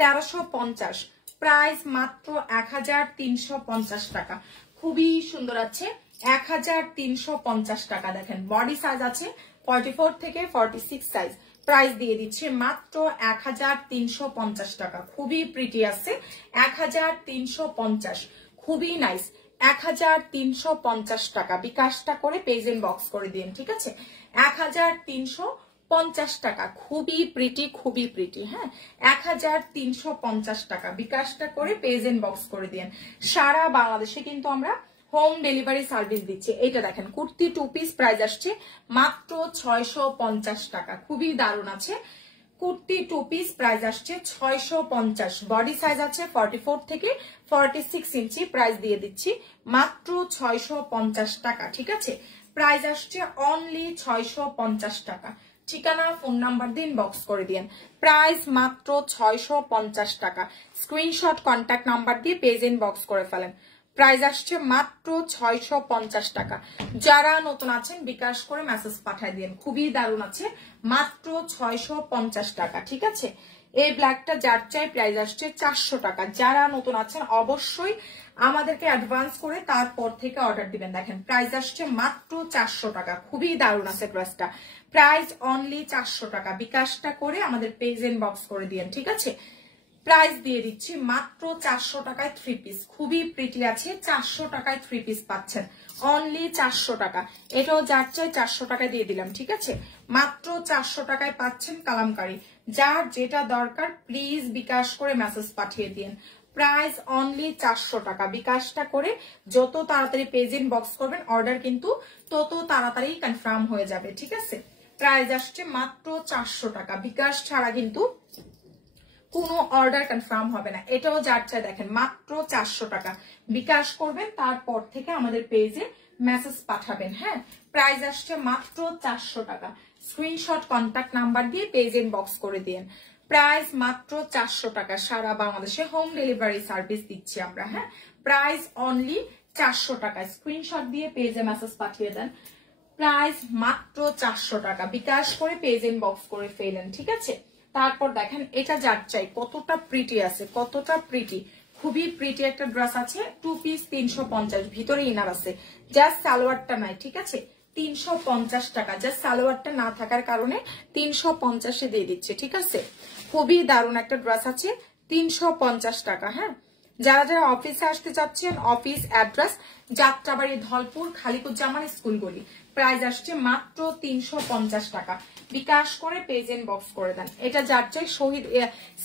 1350। প্রাইস মাত্র 1350 টাকা। খুবই সুন্দর আছে, 1350 টাকা। দেখেন বডি সাইজ আছে 44 থেকে 46 সাইজ। প্রাইস দিয়ে দিচ্ছে মাত্র 1350 টাকা। খুবই প্রিটি আছে 1350। খুবই নাইস 1350 টাকা। বিকাশটা করে পেজ ইনবক্স করে দিন, ঠিক আছে? 1350 টাকা। খুবই প্রিটি, খুবই প্রিটি। হ্যাঁ, 1350 টাকা। বিকাশটা করে পেজ ইনবক্স করে দিন। সারা বাংলাদেশে কিন্তু আমরা হোম ডেলিভারি সার্ভিস দিচ্ছে। এইটা দেখেন কুর্তি 2 পিস, প্রাইস আসছে মাত্র 650 টাকা। খুবই দারুণ আছে। কুর্তি 2 পিস প্রাইস আসছে 650। বডি সাইজ আছে 44 থেকে 46 ইঞ্চি। প্রাইস দিয়ে দিচ্ছি মাত্র 650 টাকা, ঠিক আছে? প্রাইস আসছে অনলি 650 টাকা। ঠিকানা ফোন নাম্বার দিন, বক্স করে দিন। প্রাইস মাত্র 650 টাকা। স্ক্রিনশট কন্ট্যাক্ট নাম্বার দিয়ে পেজ ইনবক্স করে ফেলেন। প্রাইস আসছে মাত্র 650 টাকা। যারা নতুন আছেন বিকাশ করে মেসেজ পাঠিয়ে দিন, খুবই দারুণ আছে, মাত্র 650 টাকা। ঠিক আছে, এই ব্ল্যাকটা যার চাই প্রাইস আসছে 400 টাকা। যারা নতুন আছেন অবশ্যই আমাদেরকে অ্যাডভান্স করে তারপর থেকে অর্ডার দিবেন। দেখেন প্রাইস আসছে মাত্র 400 টাকা, খুবই দারুণ আছে ড্রেসটা। প্রাইস অনলি 400 টাকা। বিকাশটা করে আমাদের পেজ ইনবক্স করে দিন। ঠিক আছে, প্রাইস দিয়ে দিচ্ছি মাত্র 400 টাকায় 3 পিস, খুবই প্রিটি আছে। 400 টাকায় 3 পিস পাচ্ছেন, অনলি 400 টাকা। এটাও যার চাই 400 টাকায় দিয়ে দিলাম। ঠিক আছে, মাত্র 400 টাকায় পাচ্ছেন কালামকারী। যার যেটা দরকার প্লিজ বিকাশ করে মেসেজ পাঠিয়ে দিন। প্রাইস অনলি 400 টাকা। বিকাশটা করে যত তাড়াতাড়ি পেজ ইনবক্স করবেন অর্ডার কিন্তু তত তাড়াতাড়ি কনফার্ম হয়ে যাবে। ঠিক আছে, প্রাইস আসছে মাত্র 400 টাকা। বিকাশ ছাড়া কিন্তু কোনো অর্ডার কনফার্ম হবে না। এটাও যার চাই দেখেন মাত্র 400 টাকা। বিকাশ করবেন তারপর থেকে আমাদের পেজে মেসেজ পাঠাবেন। হ্যাঁ, প্রাইস আসছে মাত্র 400 টাকা। স্ক্রিনশট কন্ট্যাক্ট নাম্বার দিয়ে পেজ ইনবক্স করে দিন। প্রাইস মাত্র 400 টাকা। সারা বাংলাদেশে হোম ডেলিভারি সার্ভিস দিচ্ছি আমরা। হ্যাঁ, প্রাইস অনলি 400 টাকা। স্ক্রিনশট দিয়ে পেজে মেসেজ পাঠিয়ে দেন। প্রাইস মাত্র 400 টাকা। বিকাশ করে পেজ ইনবক্স করে ফেলেন। ঠিক আছে, তারপর দেখেন এটা যার চাই, কতটা প্রিটি আছে, কতটা প্রিটি, খুবই প্রিটি একটা ড্রেস আছে। 2 পিস 350, ভিতরে ইনার আছে, জাস্ট সালোয়ারটা নাই। ঠিক আছে, 350 টাকা। জাস্ট সালোয়ারটা না থাকার কারণে 350-এ দিয়ে দিচ্ছে। ঠিক আছে, খুবই দারুণ একটা ড্রেস আছে, 350 টাকা। হ্যাঁ, যারা যারা অফিসে আসতে চাচ্ছেন office address Jatrabari, Dhalpur, Khaliquzzaman school গলি। প্রাইস আসছে মাত্র 350 টাকা। বিকাশ করে পেজ ইনবক্স করে দেন। এটা যার চাই শহীদ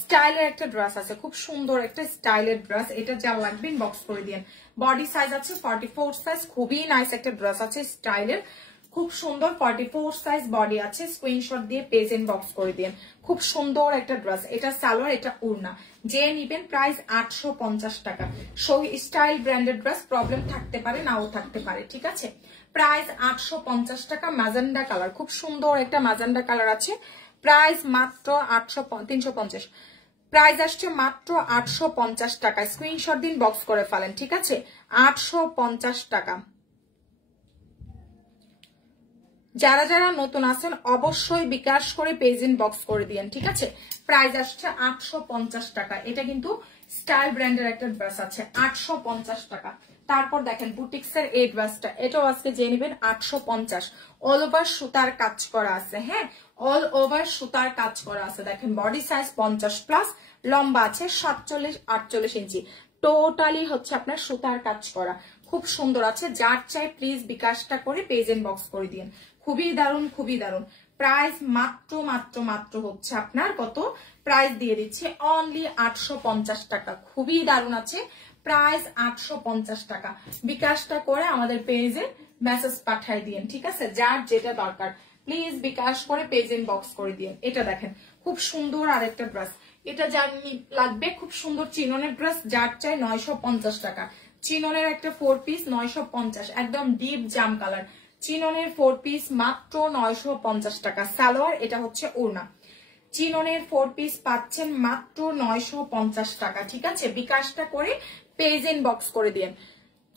স্টাইলের একটা ড্রেস আছে, খুব সুন্দর একটা স্টাইলের ড্রেস। এটা যা লাগবে ইনবক্স করে দিন। বডি সাইজ আছে 44 সাইজ, খুবই নাইস একটা ড্রেস আছে স্টাইলের, খুব সুন্দর। 44 সাইজ বডি আছে। স্ক্রিনশট দিয়ে পেজ ইনবক্স করে দিন। খুব সুন্দর একটা ড্রেস। এটা সালোয়ার, এটা ওড়না। যে নিবেন প্রাইস 850 টাকা। স্টাইল ব্র্যান্ডেড ড্রেস, প্রবলেম থাকতে পারে নাও থাকতে পারে। ঠিক আছে, প্রাইস 850 টাকা। ম্যাজেন্ডা কালার, খুব সুন্দর একটা ম্যাজেন্ডা কালার আছে। প্রাইস মাত্র 350। প্রাইস আসছে মাত্র 850 টাকা। স্ক্রিনশট দিন, বক্স করে ফেলেন। ঠিক আছে, 850 টাকা। যারা যারা নতুন আছেন অবশ্যই বিকাশ করে পেজ ইনবক্স করে দিন। ঠিক আছে, প্রাইস আসছে 850 টাকা। এটা কিন্তু স্টাইল ব্র্যান্ডের একটা ড্রেস আছে, 850 টাকা। তারপর দেখেন বুটিক্সের এই ড্রেসটা, এটাও আজকে যে নেবেন 850। অল ওভার সুতার কাজ করা আছে। হ্যাঁ, অল ওভার সুতার কাজ করা আছে। দেখেন বডি সাইজ 50+, লম্বা আছে 47-48 ইঞ্চি। টোটালি হচ্ছে আপনার সুতার কাজ করা, খুব সুন্দর আছে। যার চাই প্লিজ বিকাশটা করে পেজ ইনবক্স করে দিন। খুবই দারুণ, খুবই দারুণ। প্রাইস মাত্র মাত্র মাত্র হচ্ছে আপনার কত, প্রাইস দিয়ে দিচ্ছে অনলি 850 টাকা। খুবই দারুণ আছে, প্রাইস 850 টাকা। বিকাশটা করে আমাদের পেজে মেসেজ পাঠাই দিন। ঠিক আছে, যার যেটা দরকার প্লিজ বিকাশ করে পেজ ইনবক্স করে দিন। এটা দেখেন খুব সুন্দর আরেকটা ড্রেস, এটা যার লাগবে, খুব সুন্দর চিননের ড্রেস। যার চাই 950 টাকা। চিননের একটা 4 পিস 950, একদম ডিপ জাম কালার। চিননের 4 পিস মাত্র 950 টাকা। সালোয়ার, এটা হচ্ছে ওড়না। চিননের 4 পিস পাচ্ছেন মাত্র 950 টাকা। ঠিক আছে, বিকাশটা করে পেজ ইনবক্স করে দিন।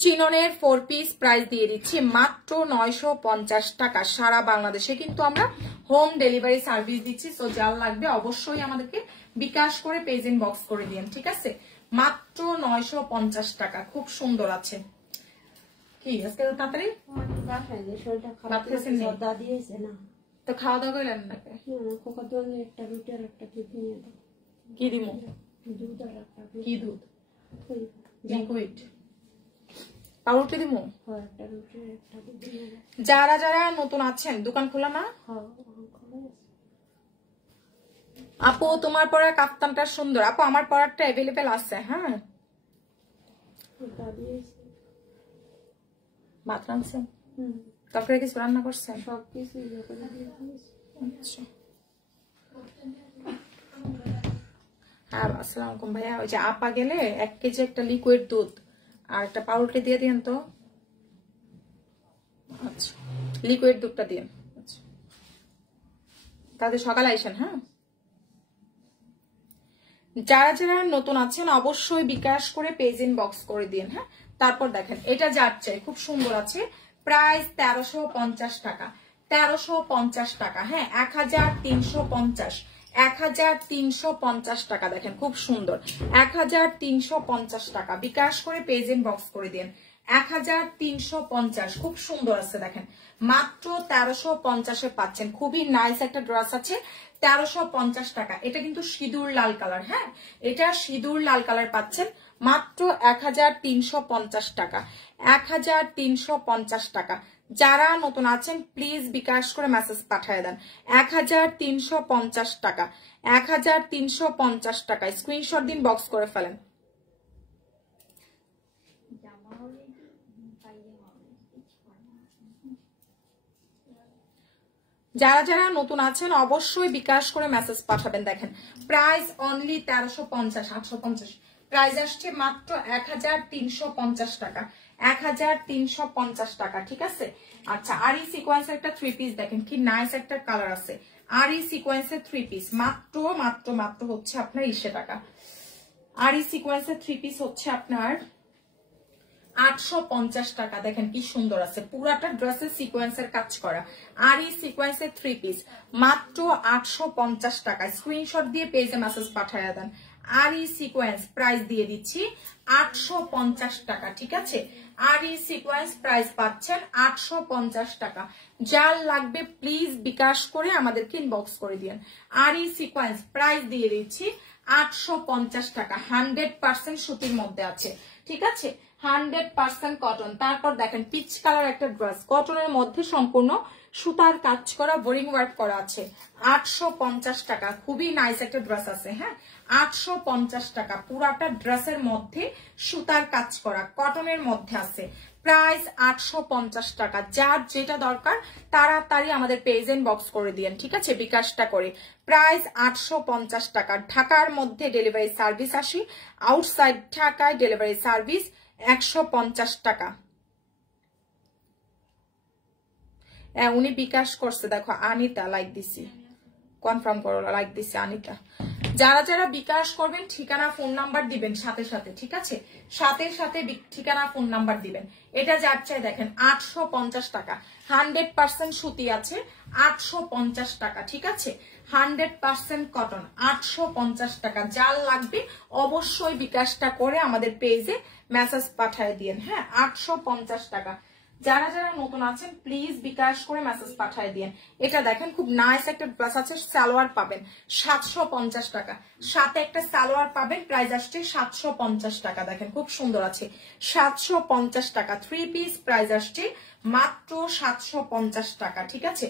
চিননের 4 পিস প্রাইস দিয়ে দিচ্ছি মাত্র 950 টাকা। সারা বাংলাদেশে কিন্তু আমরা হোম ডেলিভারি সার্ভিস দিচ্ছি। সো যার লাগবে অবশ্যই আমাদেরকে বিকাশ করে পেজ ইনবক্স করে দিন। ঠিক আছে, মাত্র 950 টাকা। খুব সুন্দর আছে। কি আজকে তাড়াতাড়ি তো খাওয়া দাওয়া করলেন নাকি? কি দিমু? কি দুধ? লিকুইড পাউরুটি দিমু? যারা যারা নতুন আছেন দোকান খোলা না? আপু তোমার পরে কাফতানটা সুন্দর। আপু আমার পরারটা অ্যাভেলেবেল আছে। হ্যাঁ, ভাত রাঁধছেন, তারপরে কিছু রান্না করছেন? সবকিছু। আচ্ছা, হ্যাঁ, আসসালামু আলাইকুম ভাইয়া। ওই যে আপা গেলে 1 কেজি একটা লিকুইড দুধ আর একটা পাউরুটি দিয়ে দিন তো। আচ্ছা, লিকুইড দুধটা দিন। আচ্ছা, তাদের সকালে আইসেন। হ্যাঁ, যারা যারা নতুন আছেন অবশ্যই বিকাশ করে পেজ ইনবক্স করে দিন। হ্যাঁ, তারপর দেখেন এটা যার চাই খুব সুন্দর আছে, প্রাইস 1350 টাকা, 1350 টাকা। হ্যাঁ 1350, 1350 টাকা। দেখেন খুব সুন্দর, 1350 টাকা। বিকাশ করে পেজ ইনবক্স করে দিন, 1350। খুব সুন্দর আছে দেখেন, মাত্র 1350-এ পাচ্ছেন। খুবই নাইস একটা ড্রেস আছে, 1350 টাকা। এটা কিন্তু সিঁদুর লাল কালার। হ্যাঁ এটা সিঁদুর লাল কালার পাচ্ছেন মাত্র 1350 টাকা, 1350 টাকা। যারা নতুন আছেন প্লিজ বিকাশ করে মেসেজ পাঠিয়ে দেন, 1350 টাকা, 1350 টাকা। স্ক্রিনশট দিন, বক্স করে ফেলেন। যারা যারা নতুন আছেন অবশ্যই বিকাশ করে মেসেজ পাঠাবেন। দেখেন প্রাইস অনলি 1350, 850, প্রাইস আসছে মাত্র 1350 টাকা, 1350 টাকা। ঠিক আছে। আচ্ছা আর এই সিকোয়েন্সের একটা 3 পিস দেখেন কি নাইস একটা কালার আছে, আর এই সিকোয়েন্সের 3 পিস মাত্র মাত্র মাত্র হচ্ছে আপনার 20 টাকা। আর এই সিকোয়েন্সের 3 পিস হচ্ছে আপনার 850 টাকা। দেখেন কি সুন্দর আছে, পুরাটা ড্রেসের সিকোয়েন্সের কাজ করা। আর এই সিকোয়েন্সের 3 পিস মাত্র 850 টাকা। স্ক্রিনশট দিয়ে পেজে মেসেজ পাঠিয়ে দেন। আর এই সিকোয়েন্স প্রাইস দিয়ে দিচ্ছি 850 টাকা। ঠিক আছে। আর এই সিকোয়েন্স প্রাইস পাচ্ছেন 850 টাকা। যার লাগবে প্লিজ বিকাশ করে আমাদেরকে ইনবক্স করে দিন। আর এই সিকোয়েন্স প্রাইস দিয়ে দিচ্ছি 850 টাকা। 100% সুতির মধ্যে আছে। ঠিক আছে, 100% কটন। তারপর দেখেন পিচ কালার একটা ড্রেস, কটনের মধ্যে সম্পূর্ণ সুতার কাজ করা, বোরিং ওয়ার্ক করা আছে। 850 টাকা। খুবই নাইস একটা ড্রেস আছে। হ্যাঁ 850 টাকা। পুরাটা ড্রেসের মধ্যে সুতার কাজ করা, কটনের মধ্যে আছে। প্রাইস 850 টাকা। যার যেটা দরকার তাড়াতাড়ি আমাদের পেজ ইনবক্স করে দিন। ঠিক আছে, বিকাশটা করে। প্রাইস 850 টাকা। ঢাকার মধ্যে ডেলিভারি সার্ভিস 80, আউটসাইড ঢাকায় ডেলিভারি সার্ভিস 150 টাকা। উনি বিকাশ করছে, দেখো আনিতা লাইক দিছি, কনফার্ম করো, লাইক দিছে আনিতা। যারা যারা বিকাশ করবেন ঠিকানা ফোন নাম্বার দিবেন সাথে সাথে। ঠিক আছে, সাথে সাথে ঠিকানা ফোন নাম্বার দিবেন। এটা যার চাই দেখেন 850 টাকা। 100% সুতি আছে, 850 টাকা। ঠিক আছে, 100% কটন, 850 টাকা। যার লাগবে অবশ্যই বিকাশটা করে আমাদের পেজে মেসেজ পাঠিয়ে দিন। হ্যাঁ 850 টাকা। যারা যারা নতুন আছেন প্লিজ বিকাশ করে মেসেজ পাঠিয়ে দিন। এটা দেখেন খুব নাইস একটা ড্রেস আছে, সালোয়ার পাবেন 750 টাকা। সাথে একটা সালোয়ার পাবেন, প্রাইস আসছে 750 টাকা। দেখেন খুব সুন্দর আছে, 750 টাকা। 3 পিস প্রাইস আসছে মাত্র 750 টাকা। ঠিক আছে,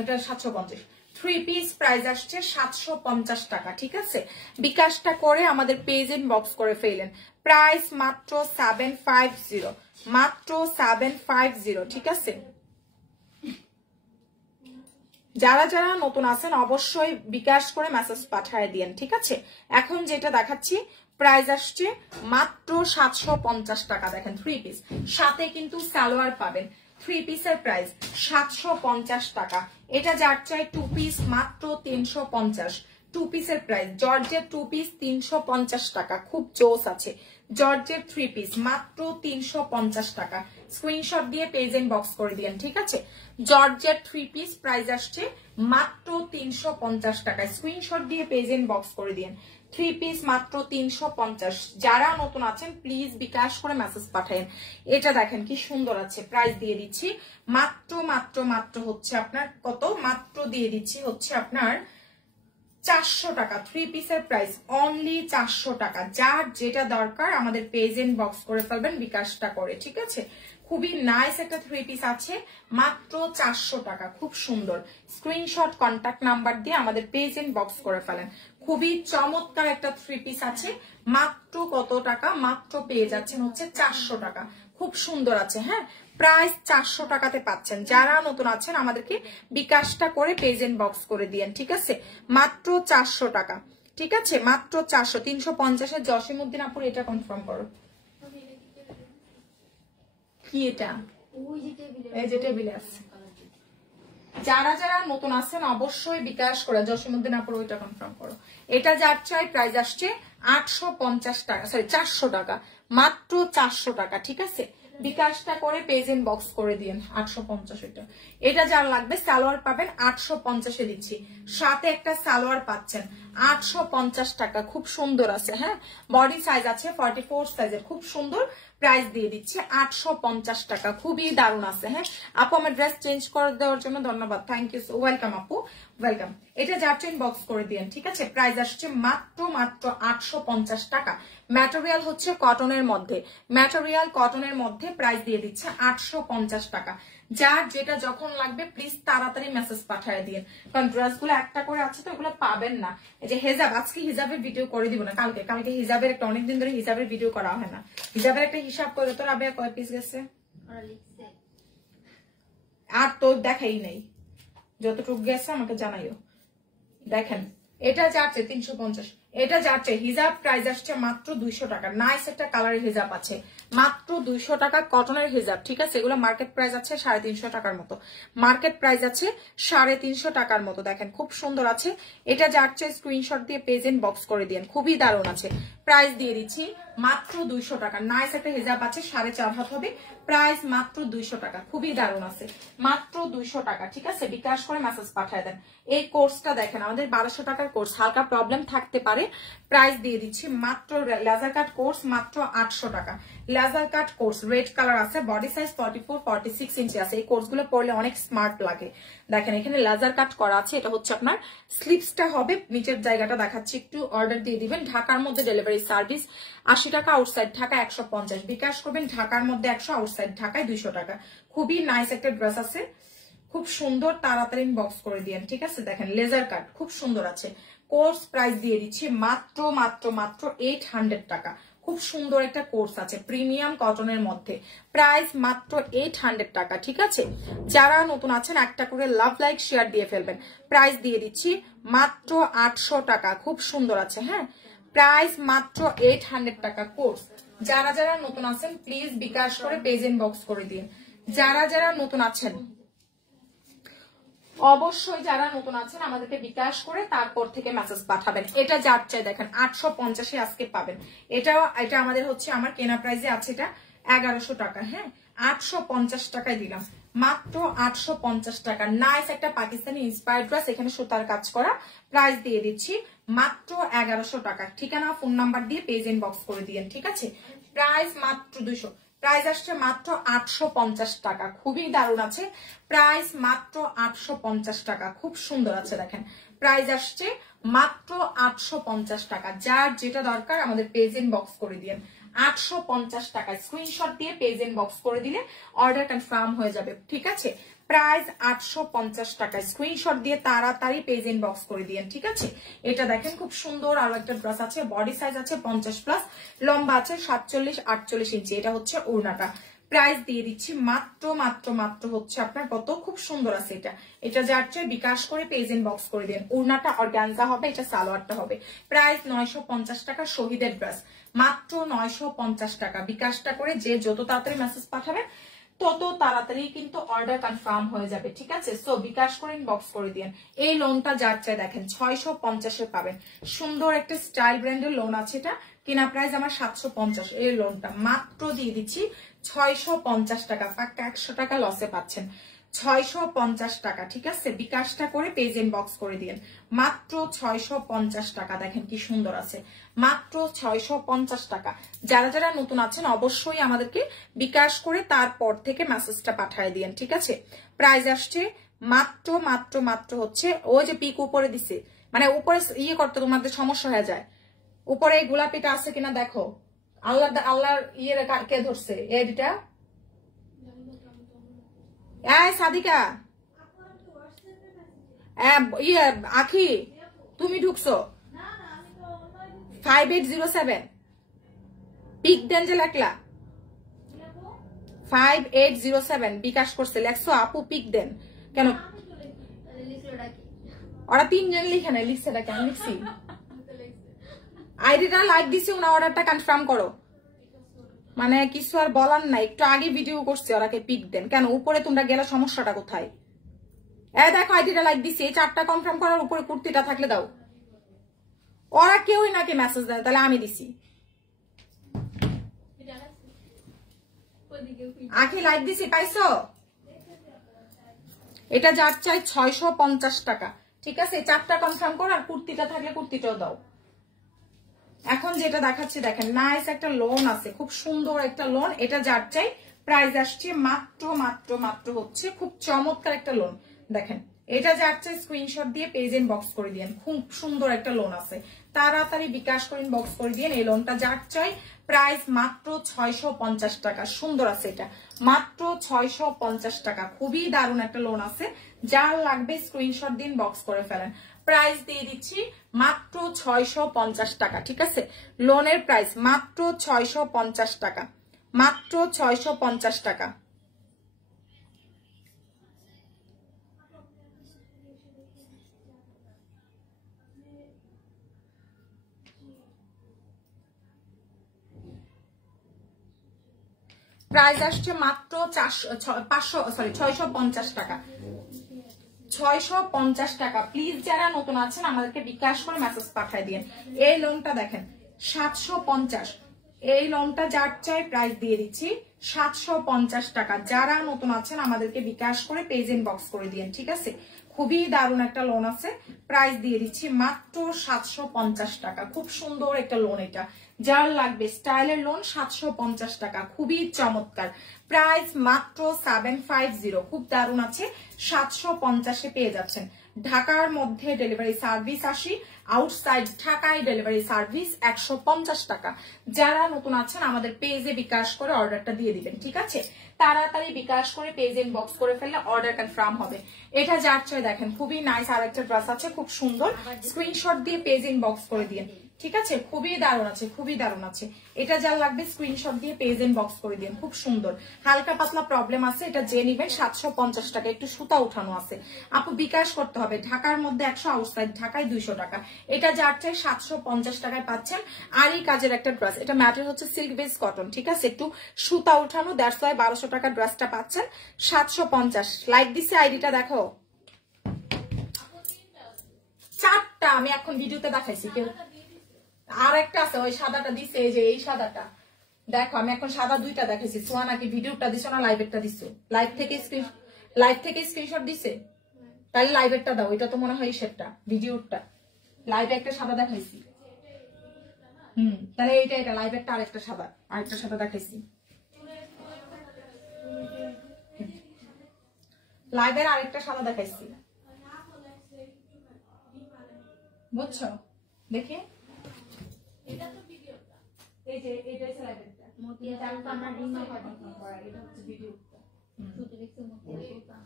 এটা 750। 3 পিস প্রাইস আসছে 750 টাকা। ঠিক আছে, বিকাশটা করে আমাদের পেজ ইনবক্স করে ফেলেন। প্রাইস মাত্র 750, মাত্র 750। ঠিক আছে, যারা যারা নতুন আছেন অবশ্যই বিকাশ করে মেসেজ পাঠিয়ে দিন। ঠিক আছে, এখন যেটা দেখাচ্ছি প্রাইস আসছে মাত্র 750 টাকা। দেখেন 3 পিস, সাথে কিন্তু সালোয়ার পাবেন। 3 পিসের প্রাইস 750 টাকা। এটা যার চাই 2 পিস মাত্র 350। 2 পিসের প্রাইস, জর্জের 2 পিস 350 টাকা। খুব জোস আছে। জর্জের 3 পিস মাত্র 350 টাকা। স্ক্রিনশট দিয়ে পেজ ইনবক্স করে দিন। ঠিক আছে, জর্জের 3 পিস প্রাইস আসছে মাত্র 350 টাকা। স্ক্রিনশট দিয়ে পেজ ইনবক্স করে দিন। 3 পিস মাত্র 350। যারা নতুন আছেন প্লিজ বিকাশ করে মেসেজ পাঠান। এটা দেখেন কি সুন্দর আছে, প্রাইস দিয়ে দিচ্ছি মাত্র মাত্র মাত্র হচ্ছে আপনার কত, মাত্র দিয়ে দিচ্ছি হচ্ছে আপনার 400 টাকা। 3 পিসের প্রাইস অনলি 400 টাকা। যার যেটা দরকার আমাদের পেজ ইনবক্স করে ফেলবেন বিকাশটা করে। ঠিক আছে, খুবই নাইস একটা 3 পিস আছে মাত্র 400 টাকা। খুব সুন্দর। স্ক্রিনশট কন্টাক্ট নাম্বার দিয়ে আমাদের পেজ ইনবক্স করে ফেলেন। খুবই চমৎকার একটা 3 পিস আছে মাত্র কত টাকা, মাত্র পেয়ে যাচ্ছেন হচ্ছে 400 টাকা। খুব সুন্দর আছে। হ্যাঁ প্রাইস 400 টাকাতে পাচ্ছেন। যারা নতুন আছেন আমাদেরকে বিকাশটা করে পেজ ইনবক্স করে দিয়েন। ঠিক আছে, মাত্র 400 টাকা। ঠিক আছে, মাত্র 400। 350-এর জসিমউদ্দিন আপুর এটা কনফার্ম করো। কি এটা? এই যে টেবিলে আছে। যারা যারা নতুন আছেন অবশ্যই বিকাশ করে জসীমউদ্দিন আপুর ওইটা কনফার্ম করো। এটা যার চাই প্রাইস আসছে 850 টাকা, সরি 400 টাকা, মাত্র 400 টাকা। ঠিক আছে, বিকাশটা করে পেজ ইনবক্স করে দিন 850। এটা যার লাগবে সালোয়ার পাবেন 850 দিচ্ছি, সাথে একটা সালোয়ার পাচ্ছেন 850 টাকা। খুব সুন্দর আছে, হ্যাঁ বডি সাইজ আছে 44 সাইজের, খুব সুন্দর। প্রাইস দিয়ে দিচ্ছি 850 টাকা, খুবই দারুণ আছে। হ্যাঁ আপু আমার ড্রেস চেঞ্জ করে দেওয়ার জন্য ধন্যবাদ, থ্যাংক ইউ, ওয়েলকাম আপু, ওয়েলকাম। এটা যার চেন বক্স করে দিন। ঠিক আছে, প্রাইস আসছে মাত্র 850 টাকা। ম্যাটেরিয়াল হচ্ছে কটনের মধ্যে, ম্যাটেরিয়াল কটনের মধ্যে প্রাইস দিয়ে দিচ্ছে 850 টাকা। যার যেটা যখন লাগবে প্লিজ তাড়াতাড়ি মেসেজ পাঠিয়ে দিন, কারণ ড্রেসগুলো একটা করে আছে তো এগুলো পাবেন না। এই যে হেজাব, আজকে হিজাবের ভিডিও করে দিব না, কালকে হিজাবের একটা, অনেকদিন ধরে হিজাবের ভিডিও করা হয় না। হিজাবের একটা হিসাব করে তো রাবেয়া কয় পিস গেছে আর তো দেখাই নাই, যতটুকু গেছে আমাকে জানাইও। দেখেন এটা যাচ্ছে 350, এটা যাচ্ছে হিজাব প্রাইস আসছে মাত্র 200 টাকা। নাইস একটা কালারের হিজাব আছে মাত্র 200 টাকা, কটনের হিজাব। ঠিক আছে, এগুলো মার্কেট প্রাইস আছে 350 টাকার মতো, মার্কেট প্রাইস আছে 350 টাকার মতো। দেখেন খুব সুন্দর আছে। এটা যাচ্ছে স্ক্রিনশট দিয়ে পেজ ইন বক্স করে দিন, খুবই দারুণ আছে। প্রাইস দিয়ে দিচ্ছি মাত্র 200 টাকা। নাইস একটা হিজাব আছে 4.5 হাত হবে, প্রাইস মাত্র 200 টাকা, খুবই দারুণ আছে, মাত্র 200 টাকা। ঠিক আছে, বিকাশ করে মেসেজ পাঠিয়ে দেন। এই কোর্সটা দেখেন আমাদের 1200 টাকার কোর্স, হালকা প্রবলেম থাকতে পারে। প্রাইস দিয়ে দিচ্ছি মাত্র, লেজার কাট কোর্স মাত্র 800 টাকা। লেজার কাট কোর্স রেড কালার আছে, বডি সাইজ 44-46 ইঞ্চি আছে। এই কোর্সগুলো পরলে অনেক স্মার্ট লাগে। দেখেন এখানে লেজার কাট করা আছে, এটা হচ্ছে আপনার স্লিপসটা হবে, নিচের জায়গাটা দেখাচ্ছি একটু, অর্ডার দিয়ে দিবেন। ঢাকার মধ্যে ডেলিভারি সার্ভিস 80 টাকা, আউটসাইড ঢাকা 150, বিকাশ করবেন ঢাকার মধ্যে 100, আউটসাইড ঢাকায় 200 টাকা। খুবই নাইস একটা ড্রেস আছে, খুব সুন্দর, তাড়াতাড়ি ইনবক্স করে দিয়েন। ঠিক আছে, দেখেন লেজার কাট খুব সুন্দর আছে। কোর্স প্রাইস দিয়ে দিচ্ছি মাত্র 800 টাকা। খুব সুন্দর একটা কোর্স আছে প্রিমিয়াম কটনের মধ্যে, প্রাইস মাত্র 800 টাকা। ঠিক আছে, যারা নতুন আছেন একটা করে লাভ লাইক শেয়ার দিয়ে ফেলবেন। প্রাইস দিয়ে দিচ্ছি মাত্র 800 টাকা, খুব সুন্দর আছে। হ্যাঁ প্রাইস মাত্র 800 টাকা কোর্স। যারা যারা নতুন আছেন প্লিজ বিকাশ করে পেজ ইনবক্স করে দিন। যারা যারা নতুন আছেন অবশ্যই, যারা নতুন আছেন আমাদেরকে বিকাশ করে তারপর থেকে মেসেজ পাঠাবেন। এটা যার চাই দেখেন 850 আজকে পাবেন। এটা আমাদের হচ্ছে, আমার কেনা প্রাইসে আছে এটা 1100 টাকা। হ্যাঁ 850 টাকায় দিলাম, মাত্র 850 টাকা। নাইস একটা পাকিস্তানি ইন্সপায়ার্ড ড্রেস, এখানে সুতার কাজ করা। প্রাইস দিয়ে দিচ্ছি মাত্র 1100 টাকা। ঠিকানা ফোন নাম্বার দিয়ে পেজ ইনবক্স করে দিয়েন। ঠিক আছে, প্রাইস মাত্র 200, প্রাইস আসছে মাত্র 850 টাকা, খুবই দারুণ আছে। প্রাইস মাত্র 850 টাকা, খুব সুন্দর আছে। দেখেন প্রাইস আসছে মাত্র 850 টাকা। যার যেটা দরকার আমাদের পেজ ইনবক্স করে দিয়েন। 850 টাকা স্ক্রিনশট দিয়ে পেজ ইনবক্স করে দিলে অর্ডার কনফার্ম হয়ে যাবে। ঠিক আছে, প্রাইস 850 টাকা, স্ক্রিনশট দিয়ে তাড়াতাড়ি পেজ ইনবক্স করে দিয়েন। ঠিক আছে, এটা দেখেন খুব সুন্দর আরো একটা ড্রেস আছে, বডি সাইজ আছে 50+, লম্বা আছে 47-48 ইঞ্চি। এটা হচ্ছে ওড়নাটা। প্রাইস দিয়ে দিচ্ছি মাত্র হচ্ছে আপনার কত, খুব সুন্দর আছে এটা। এটা যার চেয়ে বিকাশ করে পেজ ইনবক্স করে দিন। ওড়নাটা অর্গানজা হবে, এটা সালোয়ারটা হবে। প্রাইস 950 টাকা, শহীদের ড্রেস মাত্র 950 টাকা। বিকাশটা করে যে যত তাড়াতাড়ি মেসেজ পাঠাবেন তত তাড়াতাড়ি কিন্তু অর্ডার কনফার্ম হয়ে যাবে। ঠিক আছে, সো বিকাশ করে ইনবক্স করে দিন। এই লোনটা যার চাই দেখেন 650 পাবেন। সুন্দর একটা স্টাইল ব্র্যান্ডের লোন আছে, এটা কিনা প্রাইস আমার 750। এই লোনটা মাত্র দিয়ে দিচ্ছি 650 টাকা, পাক্কা 100 টাকা লসে পাচ্ছেন। 650 টাকা। ঠিক আছে, বিকাশটা করে পেজ ইনবক্স করে দিন। মাত্র 650 টাকা। দেখেন কি সুন্দর আছে, মাত্র 650 টাকা। যারা যারা নতুন আছেন অবশ্যই আমাদেরকে বিকাশ করে তারপর থেকে মেসেজটা পাঠিয়ে দিন। ঠিক আছে, প্রাইস আসছে মাত্র হচ্ছে, ও যে পিক উপরে দিছে, মানে উপরে ইয়ে করতে তোমাদের সমস্যা হয়ে যায়। উপরে এই গোলাপিটা আছে কিনা দেখো, আল্লাহর ইয়ে কে ধরছে এইটা। সাদিকা ইয়ে আখি, তুমি ঢুকছো 5807 পিক দেন যে লেখলা 5807 বিকাশ করছে, লেখছো আপু পিক দেন কেন? ওরা 3 জন লিখে নেয়, লিখছে এটা কেন লিখছি? আইডিটা লাইক দিছে, ওনা অর্ডারটা কনফার্ম করো। মানে কিছু আর বলার নাই, একটু আগে ভিডিও করছে, ওরাকে পিক দেন কেন? উপরে তোমরা গেলে সমস্যাটা কোথায়? দেখো আইডিটা লাইক দিছি, এই 4টা কনফার্ম করার উপরে কুর্তিটা থাকলে দাও। ওরা কেউই নাকি মেসেজ দেয়, তাহলে আমি দিছি। আখি লাইক দিছি, পাইছো? এটা যার চাই 650 টাকা, ঠিক আছে? 4টা কনফার্ম করো, আর কুর্তিটা থাকলে কুর্তিটাও দাও। এখন যেটা দেখাচ্ছি দেখেন, নাইস একটা লোন আছে, খুব সুন্দর একটা লোন। এটা যার চাই প্রাইস আসছে মাত্র মাত্র মাত্র হচ্ছে, খুব চমৎকার একটা লোন। দেখেন এটা যার চাই স্ক্রিনশট দিয়ে পেজ ইনবক্স করে দিয়েন। খুব সুন্দর একটা লোন আছে, তাড়াতাড়ি বিকাশ করে ইনবক্স করে দিয়েন। এই লোনটা যার চাই প্রাইস মাত্র 650 টাকা। সুন্দর আছে এটা, মাত্র 650 টাকা। খুবই দারুণ একটা লোন আছে, যার লাগবে স্ক্রিনশট দিন, বক্স করে ফেলেন। প্রাইস দিয়ে দিচ্ছি মাত্র 650 টাকা, ঠিক আছে? লোনের প্রাইস মাত্র 650 টাকা, মাত্র 650 টাকা। প্রাইস আসছে মাত্র 650 টাকা, 650 টাকা। প্লিজ যারা নতুন আছেন আমাদেরকে বিকাশ করে মেসেজ পাঠিয়ে দিন। এই লোনটা দেখেন 750, এই লোনটা যার চাই প্রাইস দিয়ে দিচ্ছি 750 টাকা। যারা নতুন আছেন আমাদেরকে বিকাশ করে পেজ ইনবক্স করে দিন, ঠিক আছে? খুবই দারুণ একটা লোন আছে, প্রাইস দিয়ে দিচ্ছি মাত্র 750 টাকা। খুব সুন্দর একটা লোন এটা, যার লাগবে স্টাইলের লোন 750 টাকা, খুবই চমৎকার। প্রাইস মাত্র 750, খুব দারুণ আছে। 750-এ পেয়ে যাচ্ছেন। ঢাকার মধ্যে ডেলিভারি সার্ভিস 80, আউটসাইড ঢাকায় ডেলিভারি সার্ভিস 150 টাকা। যারা নতুন আছেন আমাদের পেজে বিকাশ করে অর্ডারটা দিয়ে দিবেন, ঠিক আছে? তাড়াতাড়ি বিকাশ করে পেজ ইনবক্স করে ফেললে অর্ডার কনফার্ম হবে। এটা যার চাই দেখেন খুবই নাইস আর একটা ড্রেস আছে, খুব সুন্দর। স্ক্রিনশট দিয়ে পেজ ইনবক্স করে দিন, ঠিক আছে? খুবই দারুণ আছে, খুবই দারুণ আছে। এটা যার লাগবে স্ক্রিনশট দিয়ে পেজ ইনবক্স করে দিন, খুব সুন্দর। হালকা পাতলা প্রবলেম আছে, এটা যে নিবেন 750 টাকা। একটু সুতা উঠানো আছে, আপু বিকাশ করতে হবে। ঢাকার মধ্যে 100, আউটসাইড ঢাকায় 200 টাকা। এটা যার চাই 750 টাকায় পাচ্ছেন। আর এই কাজের একটা ড্রেস, এটা ম্যাটেরিয়াল হচ্ছে সিল্ক বেস কটন, ঠিক আছে? একটু সুতা উঠানো, দ্যাটস ওয়াই 1200 টাকার ড্রেসটা পাচ্ছেন 750। লাইক দিছে, আইডিটা দেখো। 4টা আমি এখন ভিডিওতে দেখাইছি, কেউ আর একটা আছে ওই সাদাটা দিছে, এই যে এই সাদাটা দেখো। আমি এখন সাদা 2টা দেখাইছি। সোয়া নাকি ভিডিওটা দিছো না লাইভেরটা দিছো? লাইভ থেকে স্ক্রিনশট দিছে, তাহলে লাইভেরটা দাও। এটা তো মনে হয় সেটটা, ভিডিওটা। লাইভে একটা সাদা দেখাইছি, তাহলে এটা লাইভেরটা আরেকটা সাদা দেখাইছি। লাইভের আরেকটা সাদা দেখাইছি, বুঝছো? দেখে এই যে এটা হচ্ছে লাইভেরটা,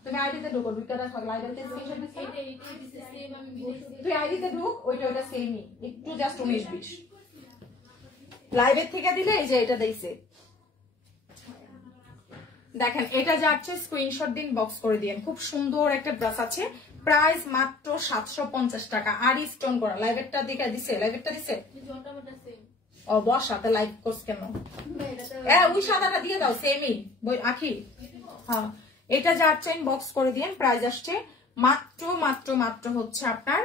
তুমি আইডিতে ঢুকো, ঢুকাটা থাক। লাইভেতে স্ক্রিনশট দিছি, তুই আইডিতে ঢুক, ওইটা সেমই, একটু জাস্ট 19-20। লাইভের থেকে দিলে এই যে এটা দিছে দেখেন। এটা যাচ্ছে স্ক্রিনশট দিন, বক্স করে দিন। খুব সুন্দর একটা ড্রেস আছে, প্রাইস মাত্র 750 টাকা। আর স্টোন করা। লাইভেরটা দিকে দিছে, লাইভেরটা দিছে। ও বসাতে লাইভ কোর্স কেন? ওই সাদাটা দিয়ে দাও, সেমই আখি। হ্যাঁ, এটা যাচ্ছে বক্স করে দিন। প্রাইস আসছে মাত্র মাত্র মাত্র হচ্ছে আপনার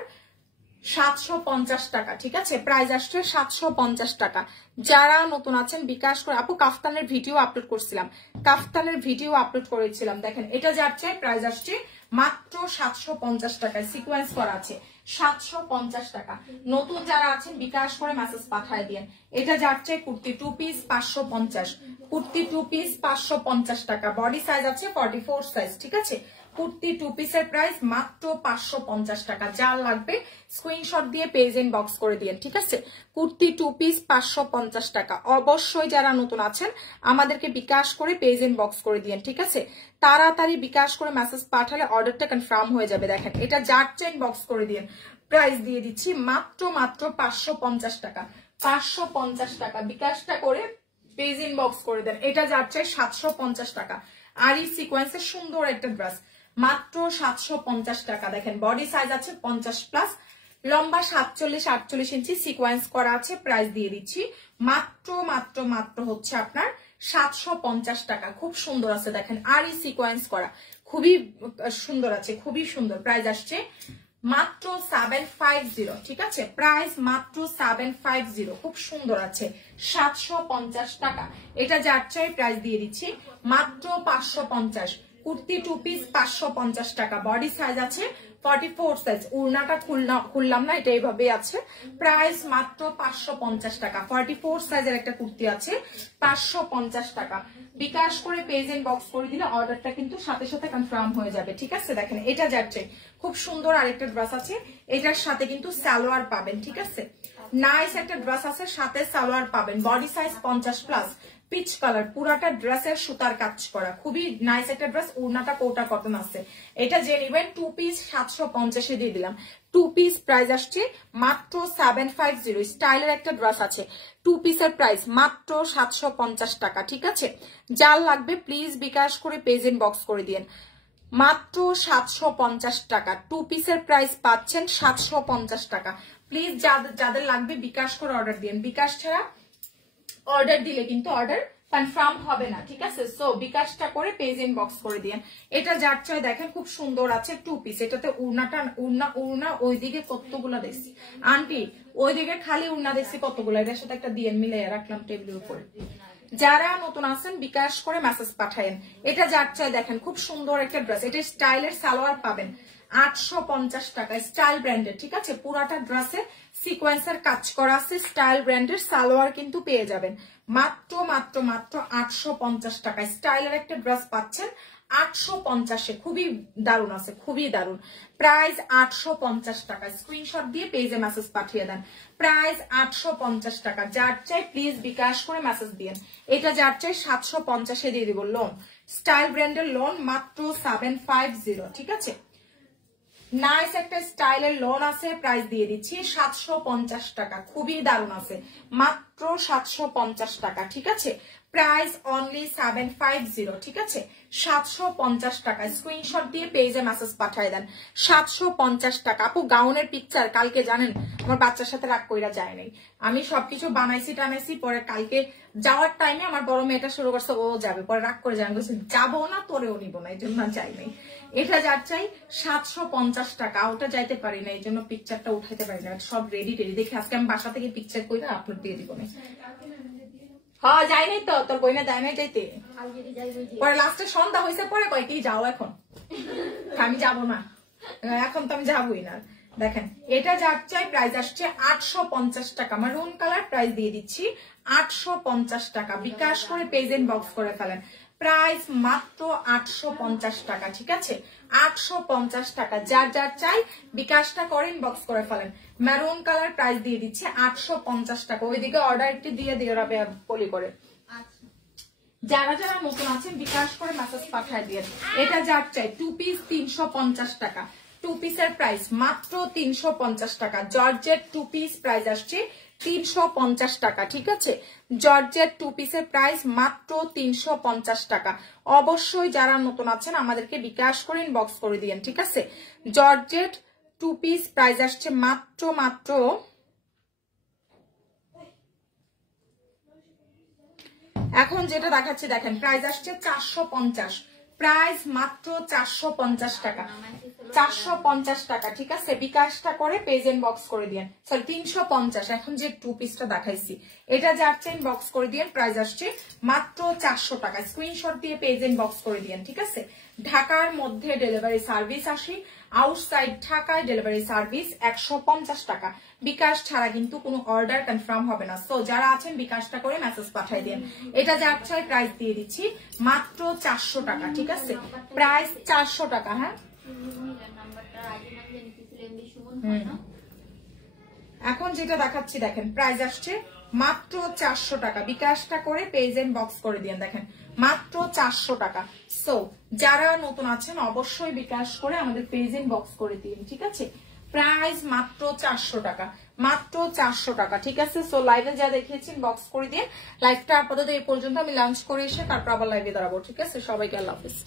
750 টাকা, ঠিক আছে? প্রাইস আসছে 750 টাকা। যারা নতুন আছেন বিকাশ করে। আপু কাফতানের ভিডিও আপলোড করছিলাম, কাফতানের ভিডিও আপলোড করেছিলাম। দেখেন এটা যাচ্ছে প্রাইস আসছে মাত্র 750 টাকায়, সিকোয়েন্স করা আছে 750 টাকা। নতুন যারা আছেন বিকাশ করে মেসেজ পাঠায় দিন। এটা যাচ্ছে কুর্তি 2 পিস 550, কুর্তি 2 পিস 550 টাকা। বডি সাইজ আছে 44 সাইজ, ঠিক আছে? কুর্তি 2 পিসের প্রাইস মাত্র 550 টাকা। যার লাগবে স্ক্রিনশট দিয়ে পেজ ইনবক্স করে দিন, ঠিক আছে? কুর্তি 2 পিস 550 টাকা। অবশ্যই যারা নতুন আছেন আমাদেরকে বিকাশ করে পেজ ইনবক্স করে দিন, ঠিক আছে? তাড়াতাড়ি বিকাশ করে মেসেজ পাঠালে অর্ডারটা কনফার্ম হয়ে যাবে। দেখেন এটা যাচ্ছে ইনবক্স করে দিন। প্রাইস দিয়ে দিচ্ছি মাত্র মাত্র 550 টাকা, 550 টাকা। বিকাশটা করে পেজ ইনবক্স করে দেন। এটা যাচ্ছে 750 টাকা। আর এই সিকোয়েন্সের সুন্দর একটা ড্রেস, মাত্র 750 টাকা। দেখেন বডি সাইজ আছে 50+, লম্বা 47-48 ইঞ্চি, সিকোয়েন্স করা আছে। প্রাইস দিয়ে দিচ্ছি মাত্র মাত্র মাত্র হচ্ছে আপনার 750 টাকা। খুব সুন্দর আছে দেখেন, আর এই সিকোয়েন্স করা খুবই সুন্দর আছে, খুবই সুন্দর। প্রাইস আসছে মাত্র 750, ঠিক আছে, প্রাইস মাত্র 750, খুব সুন্দর আছে, 750 টাকা। এটা যার চাই প্রাইস দিয়ে দিচ্ছি মাত্র 550। কুর্তি 2 পিস 550 টাকা, বডি সাইজ আছে 44 সাইজ, উড়নাটা খুললাম না, এটা এইভাবে আছে। প্রাইস মাত্র 550 টাকা, 44 সাইজের একটা কুর্তি আছে 550 টাকা। বিকাশ করে পেজ এন্ড বক্স করে দিলে অর্ডারটা কিন্তু সাথে সাথে কনফার্ম হয়ে যাবে, ঠিক আছে। দেখেন এটা যাচ্ছে খুব সুন্দর আরেকটা ড্রেস আছে, এটার সাথে কিন্তু সালোয়ার পাবেন, ঠিক আছে। নাইস একটা ড্রেস আছে, সাথে সালোয়ার পাবেন, বডি সাইজ 50+, পিচ কালার, পুরাটা ড্রেসের সুতার কাজ করা, খুবই নাইস একটা ড্রেস। উড়নাটা কোটা কটন আছে। এটা যে নিবেন 2 পিস 750 দিয়ে দিলাম। 2 পিস প্রাইস আসছে মাত্র 750। স্টাইলের একটা ড্রেস আছে, 2 পিসের প্রাইস মাত্র 750 টাকা, ঠিক আছে। যার লাগবে প্লিজ বিকাশ করে পেজ এন্ড বক্স করে দিন, মাত্র 750 টাকা। 2 পিসের প্রাইস পাচ্ছেন 750 টাকা। প্লিজ যাদের লাগবে বিকাশ করে অর্ডার দিন, বিকাশ ছাড়া অর্ডার দিলে কিন্তু অর্ডার কনফার্ম হবে না, ঠিক আছে। সো বিকাশটা করে পেজ এন্ড বক্স করে দিন। এটা যার চাই দেখেন খুব সুন্দর আছে, 2 পিস। এটাতে উড়না ওইদিকে কতগুলো দেখছি আন্টি, ওইদিকে খালি উড়না দেখছি কতগুলো, এটার সাথে একটা দিয়ে মিলাই রাখলাম টেবিলের উপরে। যারা নতুন আছেন বিকাশ করে মেসেজ পাঠায়েন। এটা যার চাই দেখেন খুব সুন্দর একটা ড্রেস, এটা স্টাইলের সালোয়ার পাবেন 850 টাকা, স্টাইল ব্র্যান্ডের, ঠিক আছে। পুরাটা ড্রেসে সিকোয়েন্সের কাজ করা আছে, স্টাইল ব্র্যান্ডের সালোয়ার কিন্তু পেয়ে যাবেন মাত্র মাত্র মাত্র 850 টাকা। স্টাইলের একটা ড্রেস পাচ্ছেন 850-এ, খুবই দারুণ আছে, খুবই দারুণ। প্রাইস 850 টাকা। স্ক্রিনশট দিয়ে পেজে মেসেজ পাঠিয়ে দেন, প্রাইস 850 টাকা। যার চাই প্লিজ বিকাশ করে মেসেজ দিন। এটা যার চাই 750-এ দিয়ে দিব লোন, স্টাইল ব্র্যান্ডের লোন মাত্র 750, ঠিক আছে। নাইস একটা স্টাইলের লোন আছে, প্রাইস দিয়ে দিচ্ছি 750 টাকা, খুবই দারুণ আছে, মাত্র 750 টাকা, ঠিক আছে। প্রাইস অনলি 750, ঠিক আছে, 750 টাকা। স্ক্রিনশট দিয়ে পেজে মেসেজ পাঠিয়ে দেন, 750 টাকা। আপু গাউনের পিকচার কালকে জানেন আমার বাচ্চার সাথে রাগ কইরা যায় নাই, আমি সবকিছু বানাইছি টানাইছি, পরে কালকে যাওয়ার টাইমে আমার বড় মেয়েটা শুরু করছে ও যাবে, পরে রাগ করে যান, বলছে যাবো না, তোরেও নিব না, এই জন্য যাই নাই। এটা যার চাই 750 টাকা, ওটা যাইতে পারি না, এই জন্য পিকচারটা উঠাইতে পারি না, সব রেডি টেডি দেখে আজকে আমি বাসা থেকে পিকচার করে আপলোড দিয়ে দিব না। হ্যাঁ যাই নাই তো, তোর বইনা দেয় নাই যাইতে, পরে লাস্টে সন্ধ্যা হয়েছে পরে কয় কি যাও এখন, আমি যাবো না, এখন তো আমি যাবোই না। দেখেন এটা যার চাই প্রাইস আসছে 850 টাকা, মারুন কালার, প্রাইস দিয়ে দিচ্ছি 850 টাকা। বিকাশ করে পেজ এন্ড বক্স করে ফেলেন, প্রাইস মাত্র 850 টাকা, ঠিক আছে, 850 টাকা। যার যার চাই বিকাশটা করেন বক্স করে ফেলেন। মেরুন কালার, প্রাইস দিয়ে দিচ্ছে 850 টাকা। ওইদিকে অর্ডারটি দিয়ে দিয়ে রাবে পলি করে। যারা যারা নতুন আছেন বিকাশ করে মেসেজ পাঠায় দিয়ে। এটা যার চাই 2 পিস 350 টাকা, 2 পিসের প্রাইস মাত্র 350 টাকা। জর্জেট 2 পিস প্রাইস আসছে 350 টাকা, ঠিক আছে। জর্জেট 2 পিসের প্রাইস মাত্র 350 টাকা। অবশ্যই যারা নতুন আছেন আমাদেরকে বিকাশ করে ইনবক্স করে দিয়েন, ঠিক আছে। জর্জেট 2 পিস প্রাইস আসছে মাত্র মাত্র এখন যেটা দেখাচ্ছি দেখেন প্রাইস আসছে 450, প্রাইস মাত্র 450 টাকা, 450 টাকা, ঠিক আছে। বিকাশটা করে পেজ এন্ড বক্স করে দিয়েন, সরি 350। এখন যে 2 পিসটা দেখাইছি এটা যার চেন বক্স করে দিয়েন, প্রাইস আসছে মাত্র 400 টাকা। স্ক্রিনশট দিয়ে পেজ এন্ড বক্স করে দিয়েন, ঠিক আছে। ঢাকার মধ্যে ডেলিভারি সার্ভিস আসি, আউটসাইড ঢাকায় ডেলিভারি সার্ভিস 150 টাকা। বিকাশ ছাড়া কিন্তু কোনো অর্ডার কনফার্ম হবে না। সো যারা আছেন বিকাশটা করে মেসেজ পাঠাই দেন। এটা যার চাই প্রাইস দিয়ে দিচ্ছি মাত্র 400 টাকা, ঠিক আছে, প্রাইস 400 টাকা। হ্যাঁ এখন যেটা দেখাচ্ছি দেখেন প্রাইস আসছে মাত্র 400 টাকা। বিকাশটা করে পেজ এন্ড বক্স করে দিন, দেখেন মাত্র 400 টাকা। সো যারা নতুন আছেন অবশ্যই বিকাশ করে আমাদের পেজ এন্ড বক্স করে দিন, ঠিক আছে। প্রাইস মাত্র 400 টাকা, মাত্র 400 টাকা, ঠিক আছে। সো লাইভে যা দেখিয়েছেন বক্স করে দিয়ে লাইভটা আপাতত এই পর্যন্ত, আমি লাঞ্চ করে এসে তারপর আবার লাইভে দাঁড়াবো, ঠিক আছে। সবাইকে আল্লাহ হাফেজ।